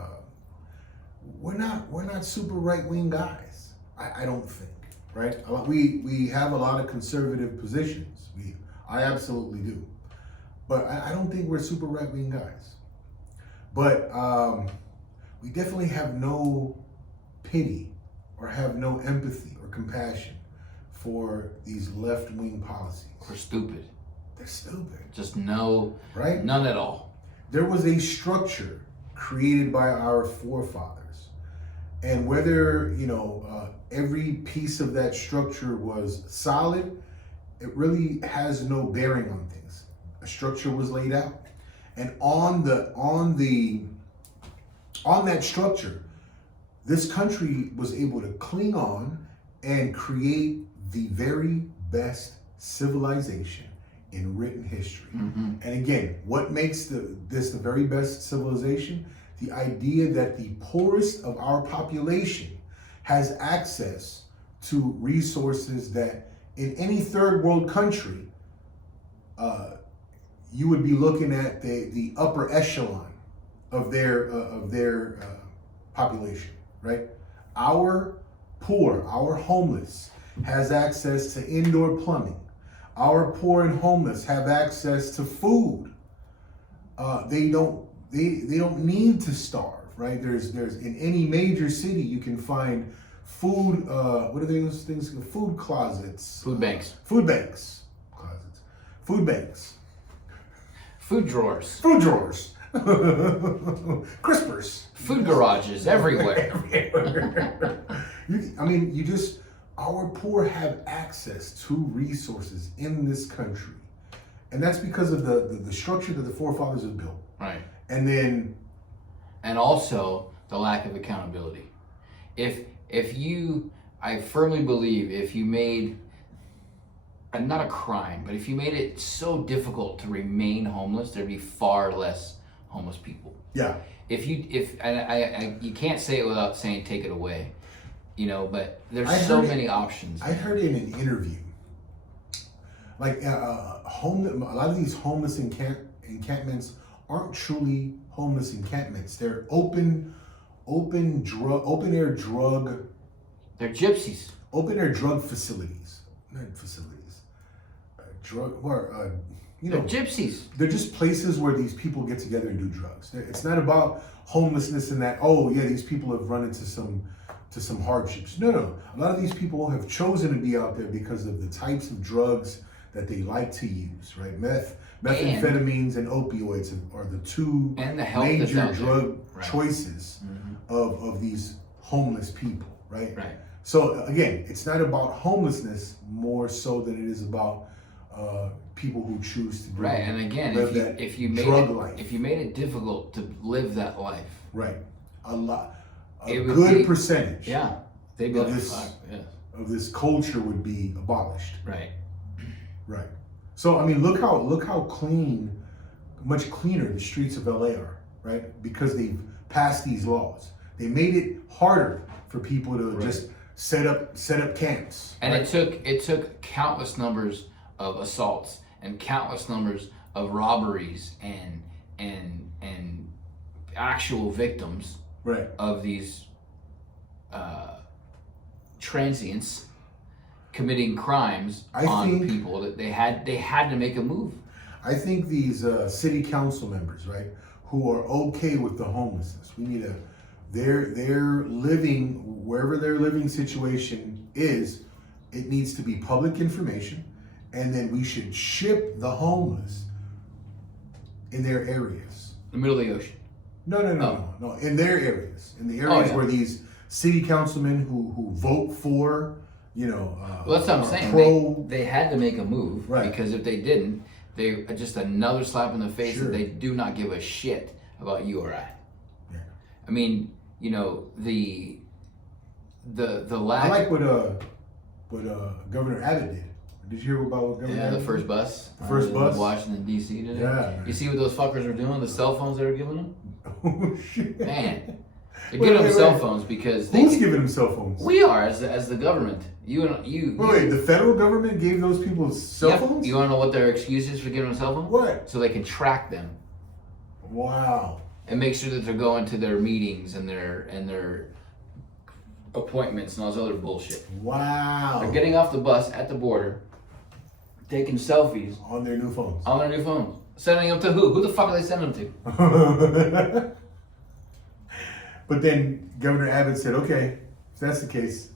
we're not super right-wing guys. I don't think, right? We have a lot of conservative positions. I absolutely do. But I don't think we're super right-wing guys. But we definitely have no pity or have no empathy or compassion for these left-wing policies. We're stupid. They're stupid. Just no, right? None at all. There was a structure created by our forefathers. And whether, every piece of that structure was solid, it really has no bearing on things. A structure was laid out. And on that structure, this country was able to cling on and create the very best civilization in written history. Mm-hmm. And again, what makes this the very best civilization? The idea that the poorest of our population has access to resources that in any third world country, you would be looking at the upper echelon of their population, right? Our poor, our homeless has access to indoor plumbing. Our poor and homeless have access to food. They don't need to starve, right? There's in any major city you can find food. What are those things? Food closets. Food banks. Food banks. Closets. Food banks. Food drawers. Food drawers. Crispers. Food garages everywhere. Our poor have access to resources in this country. And that's because of the structure that the forefathers have built. Right. And also the lack of accountability. I firmly believe if you made, not a crime, but if you made it so difficult to remain homeless, there'd be far less homeless people. Yeah. You can't say it without saying take it away, but there's so many options. I heard in an interview, like a lot of these homeless encampments aren't truly homeless encampments. They're open air drug. They're gypsies. Open air drug facilities, not facilities. They're gypsies. They're just places where these people get together and do drugs. It's not about homelessness and that. These people have run into some hardships. No. A lot of these people have chosen to be out there because of the types of drugs that they like to use. Right, methamphetamines and opioids are the two major drug choices of these homeless people. Right. Right. So again, it's not about homelessness more so than it is about people who choose to do right. And again, if you made it difficult to live that life, right, a lot a good be, percentage. Yeah, they'd be of like, this fuck, yeah. of this culture would be abolished. Right. Right. So I mean, look how clean, much cleaner the streets of LA are, right? Because they've passed these laws. They made it harder for people to just set up camps. And it took countless numbers of assaults and countless numbers of robberies and actual victims of these transients committing crimes on people that they had to make a move. I think these city council members, right, who are okay with the homelessness, we need their living, wherever their living situation is, it needs to be public information, and then we should ship the homeless in their areas. The middle of the ocean. No, in their areas, in the areas where these city councilmen who vote for, well, that's what I'm saying. They had to make a move, because if they didn't, they just another slap in the face that they do not give a shit about you or I. Yeah. I mean, the lack. I like what Governor Abbott did. Did you hear about what Governor Abbott the did? first bus. The first bus. Washington D.C. today. Yeah. You see what those fuckers are doing? The cell phones they were giving them. Oh shit. Man. They're giving them cell phones because who's giving them cell phones? We are as the government. Wait, the federal government gave those people cell phones? You want to know what their excuse is for giving them cell phones? What? So they can track them. Wow. And make sure that they're going to their meetings and their appointments and all this other bullshit. Wow. They're getting off the bus at the border, taking selfies on their new phones. Sending them to who? Who the fuck are they sending them to? But then Governor Abbott said, okay, if that's the case.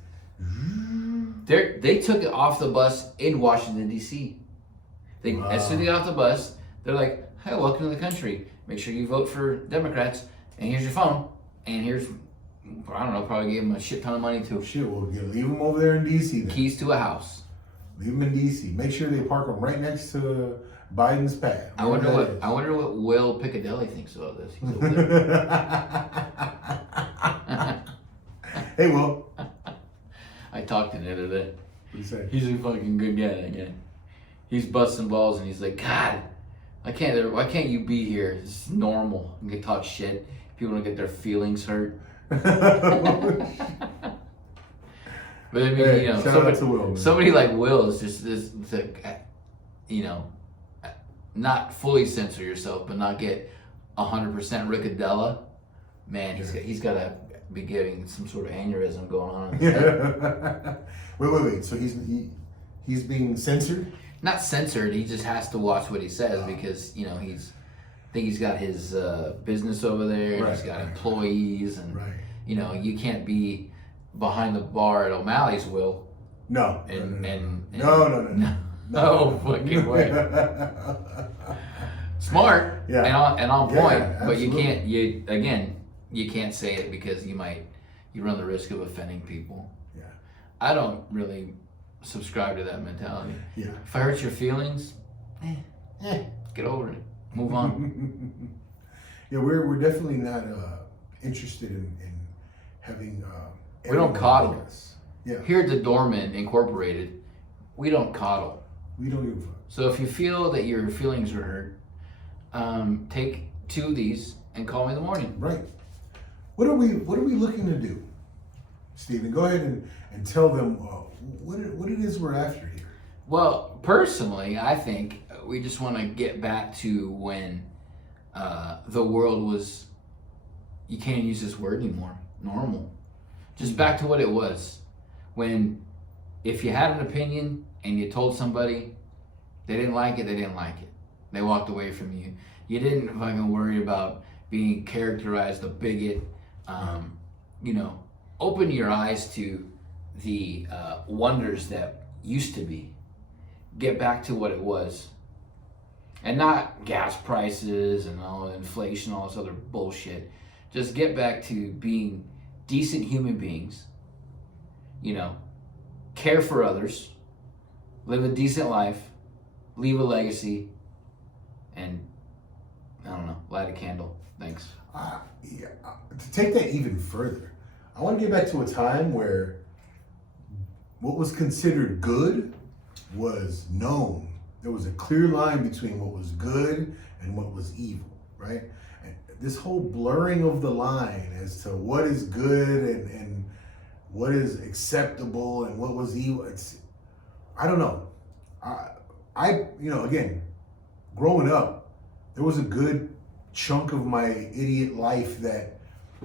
They took it off the bus in Washington, D.C. As soon as they got off the bus, they're like, hey, welcome to the country. Make sure you vote for Democrats. And here's your phone. And here's, I don't know, probably gave them a shit ton of money too. Shit, we'll leave them over there in D.C. then. Keys to a house. Leave them in D.C. Make sure they park them right next to Biden's pad. I wonder what Will Piccadilly thinks about this. He's over there. Hey, Will. I talked to him the other day. What do you say? He's a fucking good guy again. He's busting balls and he's like, God, why can't you be here? It's normal. You can talk shit. People don't get their feelings hurt. But I mean, somebody like Will is just this, not fully censor yourself, but not get 100% Riccadella. Man, he's got to be getting some sort of aneurysm going on in his head. Wait. So he's being censored? Not censored. He just has to watch what he says because he's got his business over there. And he's got employees, and you can't be behind the bar at O'Malley's, Will. No. No fucking way. Smart. And on point. But you can't. You can't say it because you run the risk of offending people. Yeah. I don't really subscribe to that mentality. Yeah. If I hurt your feelings, get over it. Move on. Yeah, we're definitely not interested in having. We don't coddle. Yeah. Here at the Dorman Incorporated, we don't coddle. We don't give a fuck. So if you feel that your feelings are hurt, take 2 of these and call me in the morning. Right. What are we looking to do, Stephen? Go ahead and tell them what it is we're after here. Well, personally, I think we just want to get back to when the world was, you can't use this word anymore, normal. Just back to what it was. When if you had an opinion and you told somebody they didn't like it, they didn't like it. They walked away from you. You didn't fucking worry about being characterized a bigot. Open your eyes to the wonders that used to be. Get back to what it was. And not gas prices and all inflation, all this other bullshit. Just get back to being decent human beings. Care for others. Live a decent life. Leave a legacy. And, I don't know, light a candle. Thanks. To take that even further, I want to get back to a time where what was considered good was known. There was a clear line between what was good and what was evil, right? And this whole blurring of the line as to what is good and what is acceptable and what was evil, I don't know. I again, growing up, there was a good chunk of my idiot life that,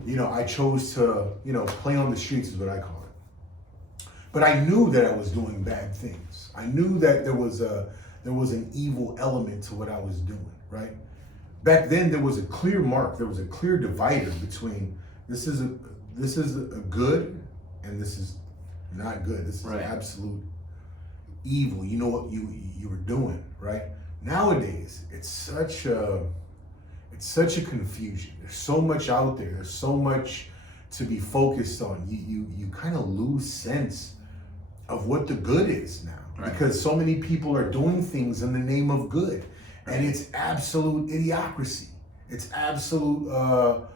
I chose to, play on the streets is what I call it. But I knew that I was doing bad things. I knew that there was an evil element to what I was doing, right? Back then there was a clear mark, there was a clear divider between this is a good and this is not good. This is absolute evil. You know what you were doing, right? Nowadays, it's such a confusion. There's so much out there. There's so much to be focused on. You kind of lose sense of what the good is now, because so many people are doing things in the name of good, and it's absolute idiocracy. It's absolute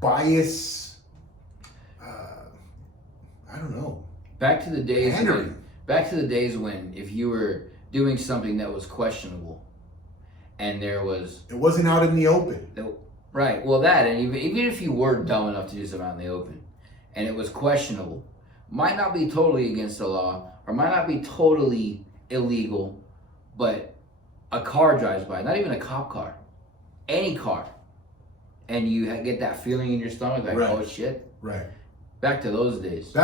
bias. I don't know. Back to the days when if you were doing something that was questionable, and it wasn't out in the open. Right. Well, that, and even if you were dumb enough to do something out in the open, and it was questionable, might not be totally against the law, or might not be totally illegal, but a car drives by, not even a cop car, any car, and you get that feeling in your stomach like, oh shit. Right. Back to those days.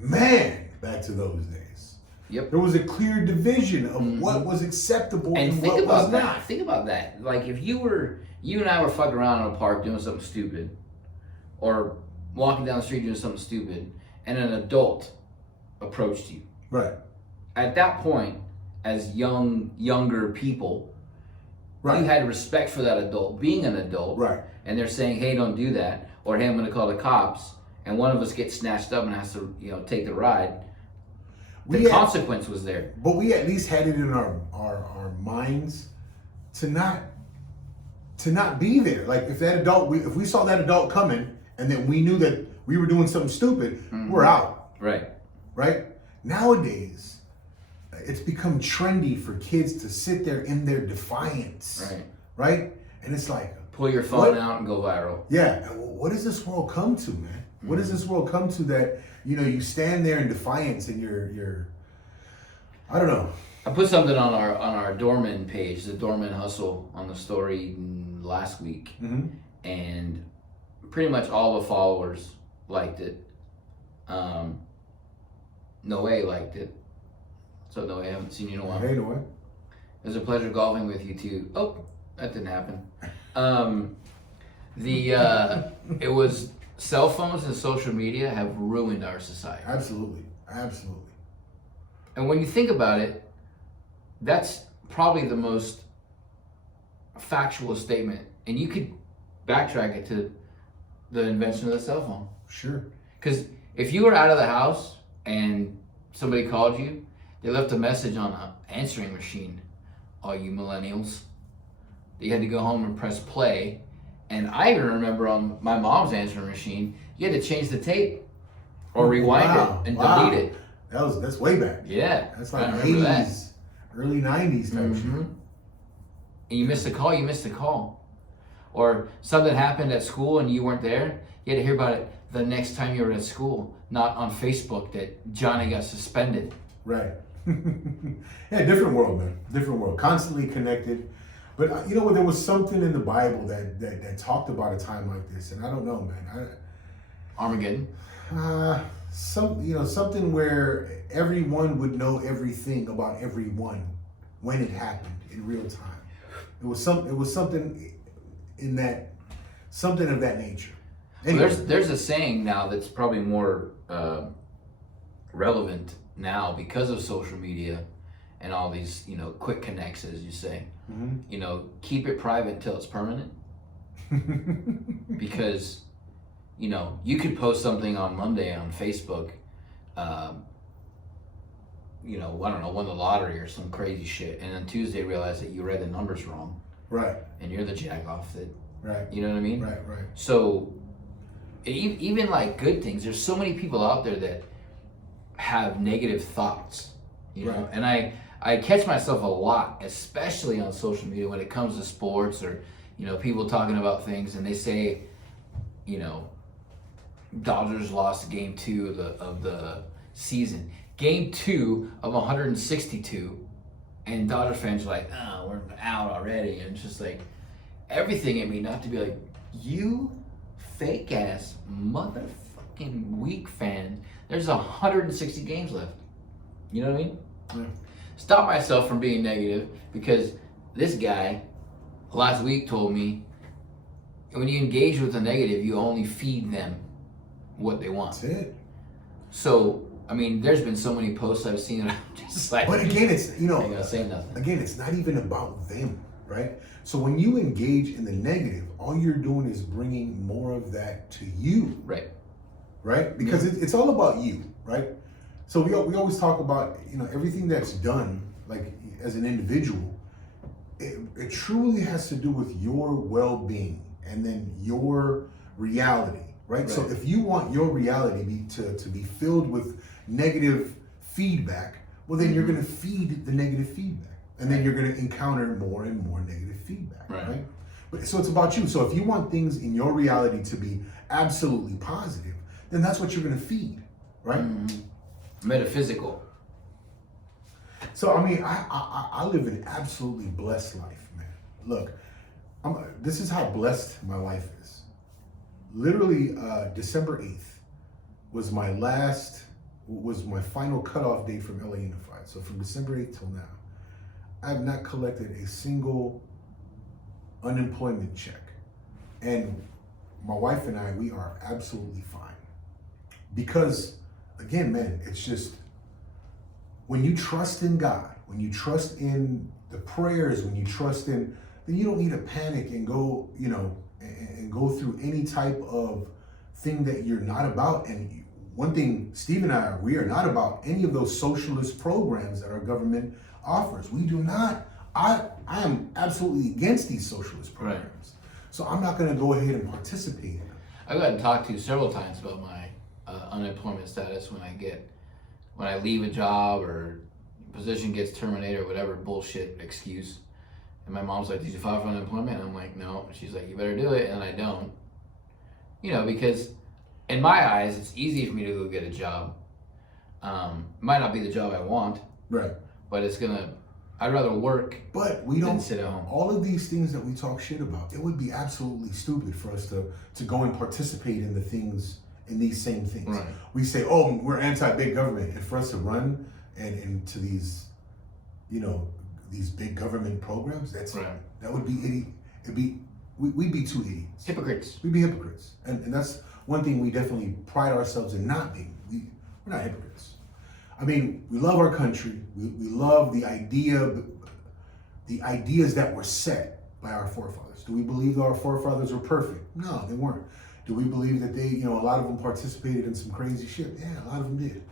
Man, back to those days. Yep. There was a clear division of what was acceptable and what was not. Think about that. Like if you and I were fucking around in a park doing something stupid, or walking down the street doing something stupid, and an adult approached you. Right. At that point, as younger people, you had respect for that adult being an adult. Right. And they're saying, hey, don't do that, or hey, I'm going to call the cops, and one of us gets snatched up and has to, take the ride. The consequence was there. But we at least had it in our minds to not be there. Like if that adult, if we saw that adult coming, and then we knew that we were doing something stupid, we're out. Right. Nowadays, it's become trendy for kids to sit there in their defiance. Right. And it's like, pull your phone out and go viral. Yeah. What does this world come to, man? What does this world come to that, you stand there in defiance and you're I don't know. I put something on our Doorman page, the Doorman Hustle, on the story last week. And pretty much all the followers liked it. Noe liked it. So Noe, I haven't seen you in a while. Hey Noe. It was a pleasure golfing with you too. Oh, that didn't happen. It was cell phones and social media have ruined our society. Absolutely. And when you think about it, that's probably the most factual statement. And you could backtrack it to the invention of the cell phone. Sure. Because if you were out of the house and somebody called you, they left a message on an answering machine, all you millennials. You had to go home and press play. And I even remember on my mom's answering machine, you had to change the tape or rewind it and delete it. That's way back. Yeah. That's like 80s, early 90s type shit. And you missed a call, Or something happened at school and you weren't there. You had to hear about it the next time you were at school, not on Facebook that Johnny got suspended. Right. Yeah, different world, man. Different world. Constantly connected. But there was something in the Bible that talked about a time like this, and I don't know, man. Armageddon. Something where everyone would know everything about everyone when it happened in real time. It was something in that, something of that nature. Anyway. Well, there's a saying now that's probably more relevant now because of social media and all these, quick connects, as you say. Keep it private until it's permanent. Because, you could post something on Monday on Facebook, I don't know, won the lottery or some crazy shit, and then Tuesday realize that you read the numbers wrong. Right. And you're the jack off that. Right. You know what I mean? Right. So, even like good things. There's so many people out there that have negative thoughts, you know. And I catch myself a lot, especially on social media when it comes to sports or, you know, people talking about things and they say, you know, Dodgers lost game 2 of the season. Game 2 of 162, and Dodger fans are like, oh, we're out already. And it's just like everything in me not to be like, you fake ass motherfucking weak fan. There's 160 games left. You know what I mean? Yeah. Stop myself from being negative because this guy last week told me when you engage with the negative, you only feed them what they want. That's it. So, I mean, there's been so many posts I've seen that I'm just like, but again, it's, you know, I ain't gonna say nothing. Again, it's not even about them, right? So when you engage in the negative, all you're doing is bringing more of that to you. Right? Because it's all about you, right? So we always talk about, you know, everything that's done, like as an individual, it truly has to do with your well-being and then your reality, right? So if you want your reality to be filled with negative feedback, well, then you're going to feed the negative feedback. And then you're going to encounter more and more negative feedback, right? But so it's about you. So if you want things in your reality to be absolutely positive, then that's what you're going to feed, right? Metaphysical. So, I mean, I live an absolutely blessed life, man. Look, this is how blessed my life is. Literally, December 8th was my final cutoff date from LA Unified. So from December 8th till now, I have not collected a single unemployment check. And my wife and I, we are absolutely fine. Because, again, man, it's just, when you trust in God, when you trust in the prayers, when you trust in, then you don't need to panic and go, you know, and go through any type of thing that you're not about. And one thing, Steve and I, we are not about any of those socialist programs that our government offers. We do not. I am absolutely against these socialist programs. So I'm not going to go ahead and participate in them. I've gotten talked to several times about my unemployment status when I leave a job or position gets terminated or whatever bullshit excuse. And my mom's like, did you file for unemployment? And I'm like, no. She's like, you better do it. And I don't. You know, because in my eyes, it's easy for me to go get a job. Might not be the job I want. Right. But I'd rather work than sit at home. All of these things that we talk shit about, it would be absolutely stupid for us to go and participate in these same things. Right. We say, oh, we're anti-big government. And for us to run and into these, you know, these big government programs, that would be idiot. We'd be two idiots. Hypocrites. We'd be hypocrites. And that's one thing we definitely pride ourselves in not being. We're not hypocrites. I mean, we love our country. We love the ideas that were set by our forefathers. Do we believe that our forefathers were perfect? No, they weren't. Do we believe that they, you know, a lot of them participated in some crazy shit? Yeah, a lot of them did.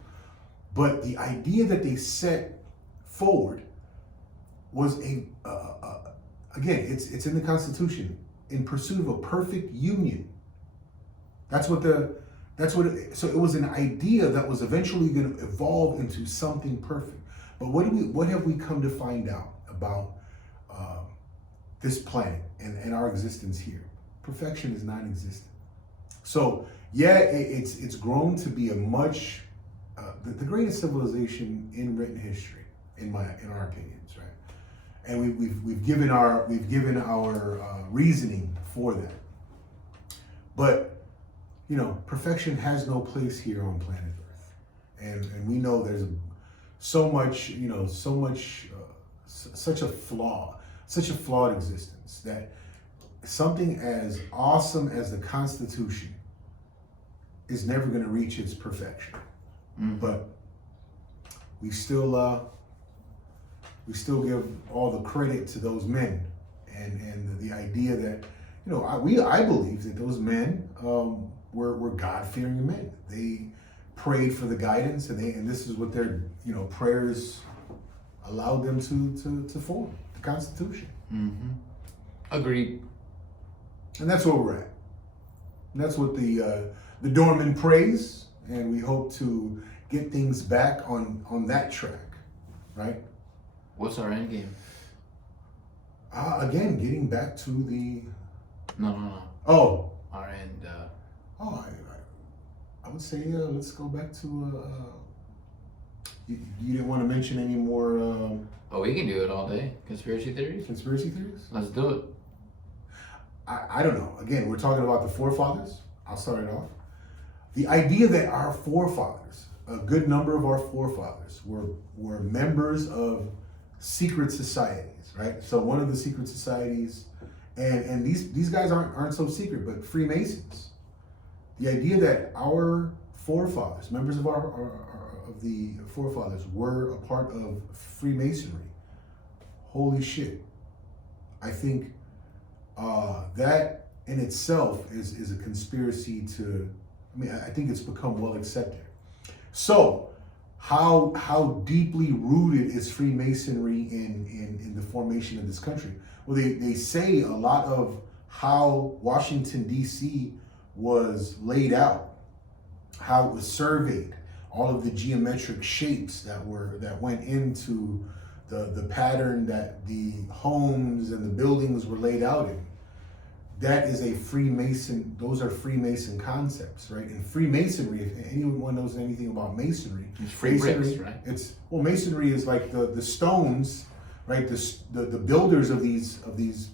But the idea that they set forward was again, it's in the Constitution, in pursuit of a perfect union. So it was an idea that was eventually going to evolve into something perfect. But what have we come to find out about this planet and our existence here? Perfection is non-existent. So yeah, it's grown to be a much the greatest civilization in written history, in our opinions, right? And we've given our reasoning for that. But you know, perfection has no place here on planet Earth, and we know there's such a flawed existence, that something as awesome as the Constitution is never going to reach its perfection. But we still give all the credit to those men, and the idea that, you know, I believe that those men were God-fearing men. They prayed for the guidance, and this is what their, you know, prayers allowed them to form the Constitution. Agreed. And that's where we're at. And that's what the Dorman praise, and we hope to get things back on that track, right? What's our end game? Again, getting back to the. No. Oh. Our end. I would say let's go back to. You didn't want to mention any more. Oh, we can do it all day. Conspiracy theories. Conspiracy theories. Let's do it. I don't know. Again, we're talking about the forefathers. I'll start it off. The idea that our forefathers, a good number of our forefathers, were members of secret societies, right? So one of the secret societies, and these guys aren't so secret, but Freemasons. The idea that our forefathers, members of of the forefathers, were a part of Freemasonry. Holy shit! I think that in itself is a conspiracy to. I mean, I think it's become well accepted. So, how deeply rooted is Freemasonry in the formation of this country? Well, they say a lot of how Washington, D.C. was laid out, how it was surveyed, all of the geometric shapes that went into the pattern that the homes and the buildings were laid out in. That is a Freemason, those are Freemason concepts, right? And Freemasonry, if anyone knows anything about Masonry, it's free bricks, right? Masonry is like the stones, right? The builders of these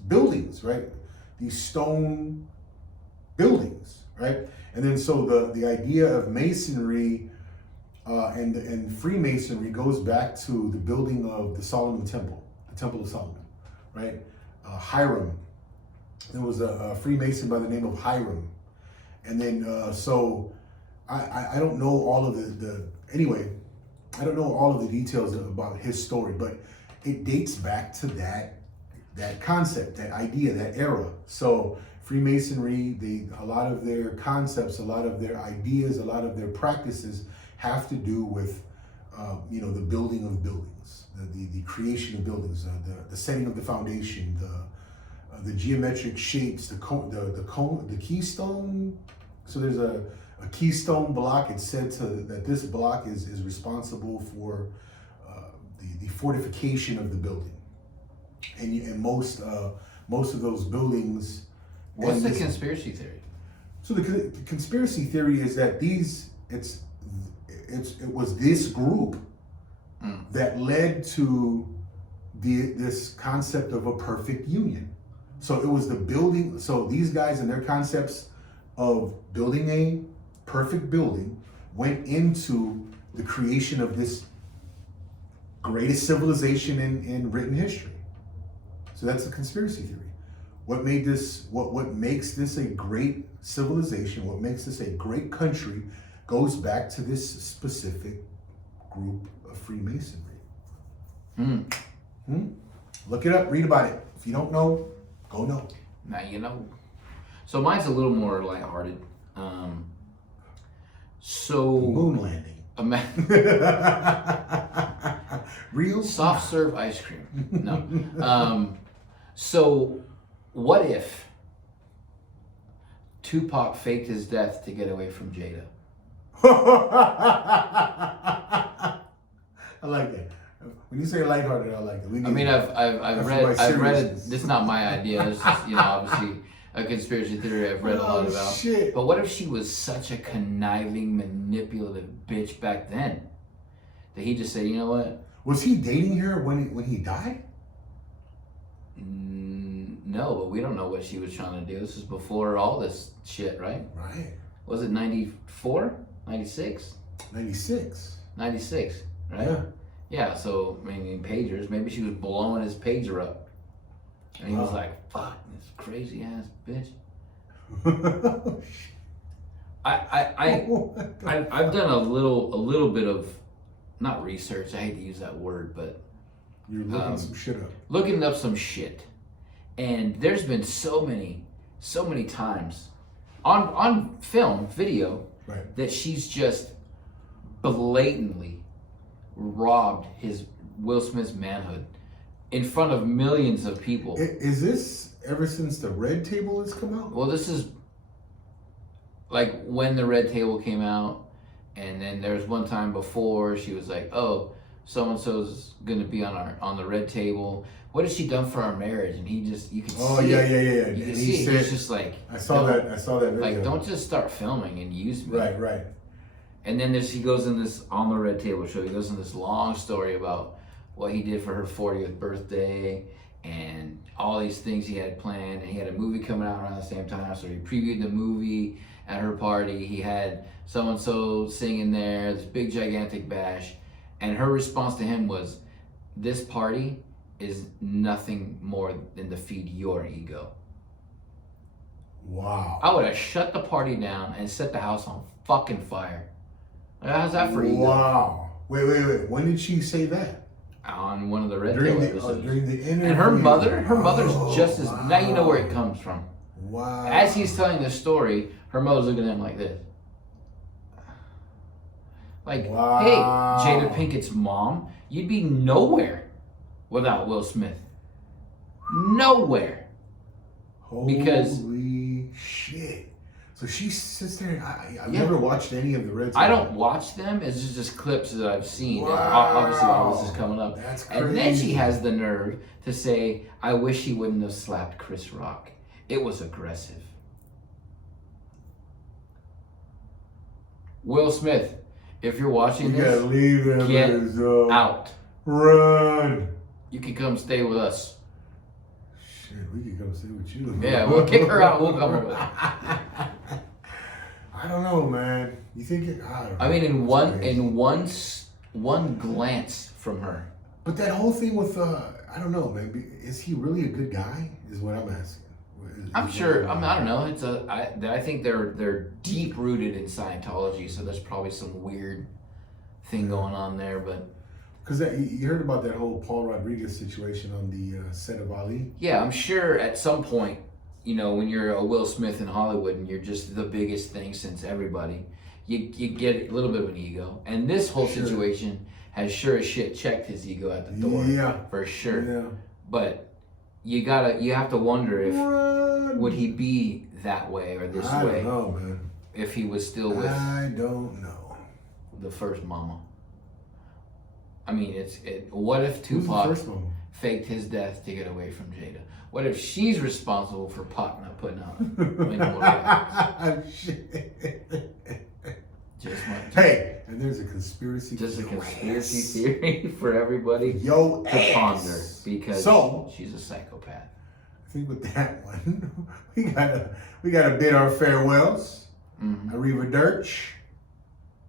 buildings, right? These stone buildings, right? And then so the idea of Masonry and Freemasonry goes back to the building of the Solomon Temple, the Temple of Solomon, right? Hiram. There was a Freemason by the name of Hiram. And then, so I don't know all of I don't know all of the details about his story, but it dates back to that concept, that idea, that era. So Freemasonry, a lot of their concepts, a lot of their ideas, a lot of their practices have to do with, the building of buildings, the creation of buildings, the setting of the foundation, the geometric shapes, the keystone. So there's a keystone block. It's said that this block is responsible for the fortification of the building, and most of those buildings. What's the conspiracy theory? So the conspiracy theory is that it was this group that led to this concept of a perfect union. So it was the building. So these guys and their concepts of building a perfect building went into the creation of this greatest civilization in written history. So that's the conspiracy theory. What makes this a great civilization, what makes this a great country, goes back to this specific group of Freemasonry. Look it up, read about it. If you don't know, go know. Now you know. So mine's a little more lighthearted. Moon landing. Real soft serve ice cream. No. So what if Tupac faked his death to get away from Jada? I like that. When you say lighthearted, I like it. I've read it. This is not my idea. It's just, obviously a conspiracy theory I've read a lot about. Shit. But what if she was such a conniving, manipulative bitch back then that he just said, you know what? Was he dating her when he died? No, but we don't know what she was trying to do. This is before all this shit, right? Right. Was it 94? 96? 96. 96, right? Yeah. Yeah, so, pagers, maybe she was blowing his pager up. And he was like, fuck, this crazy ass bitch. I've done a little bit of, not research, I hate to use that word, but you're looking some shit up. Looking up some shit. And there's been so many times on film, video, right, that she's just blatantly robbed Will Smith's manhood in front of millions of people. Is this ever since the Red Table has come out? Well, this is like when the Red Table came out, and then there was one time before she was like, "Oh, so and so's gonna be on the Red Table. What has she done for our marriage?" And he just, you can see it. You can see it. He's just like, I saw that video. Like, don't just start filming and use me. Right. And then he goes in this, on the Red Table show, he goes in this long story about what he did for her 40th birthday and all these things he had planned. And he had a movie coming out around the same time, so he previewed the movie at her party. He had so-and-so singing there, this big gigantic bash. And her response to him was, "This party is nothing more than to feed your ego." Wow. I would have shut the party down and set the house on fucking fire. How's that for ego? Wow. Wait. When did she say that? On one of the Red Table episodes. During the interview. And her mother's just as, now you know where it comes from. Wow. As he's telling this story, her mother's looking at him like this. Like, hey, Jada Pinkett's mom, you'd be nowhere without Will Smith. Nowhere. Holy shit. So she sits there. I've never watched any of the Red Table. I don't watch them. It's just clips that I've seen. Wow. Obviously, all this is coming up. That's crazy. And then she has the nerve to say, "I wish he wouldn't have slapped Chris Rock. It was aggressive." Will Smith, if you're watching you this, gotta leave them get out. Run. You can come stay with us. Shit, we could come stay with you. Yeah, we'll kick her out. We'll come over. I don't know, man. You think it? I mean, in one glance from her. But that whole thing with I don't know, man. Is he really a good guy? Is what I'm asking. I'm sure. I mean, I don't know. I think they're deep rooted in Scientology, so there's probably some weird thing going on there. But because you heard about that whole Paul Rodriguez situation on the set of Ali. Yeah, I'm sure at some point, you know, when you're a Will Smith in Hollywood and you're just the biggest thing since everybody, you get a little bit of an ego. And this whole situation has sure as shit checked his ego at the door. Yeah, for sure. Yeah. But you have to wonder if would he be that way or this way? I don't know, man. If he was still with I don't know. The first mama. I mean, what if Tupac faked his death to get away from Jada? What if she's responsible for Pac not putting out any more Hey, and there's a conspiracy. Just a conspiracy theory for everybody to ponder because she's a psychopath. I think with that one, we gotta bid our farewells. Mm-hmm. Arrivederci.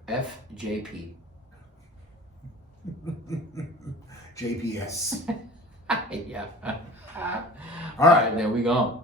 FJP. JPS. Yeah. All right, there we go.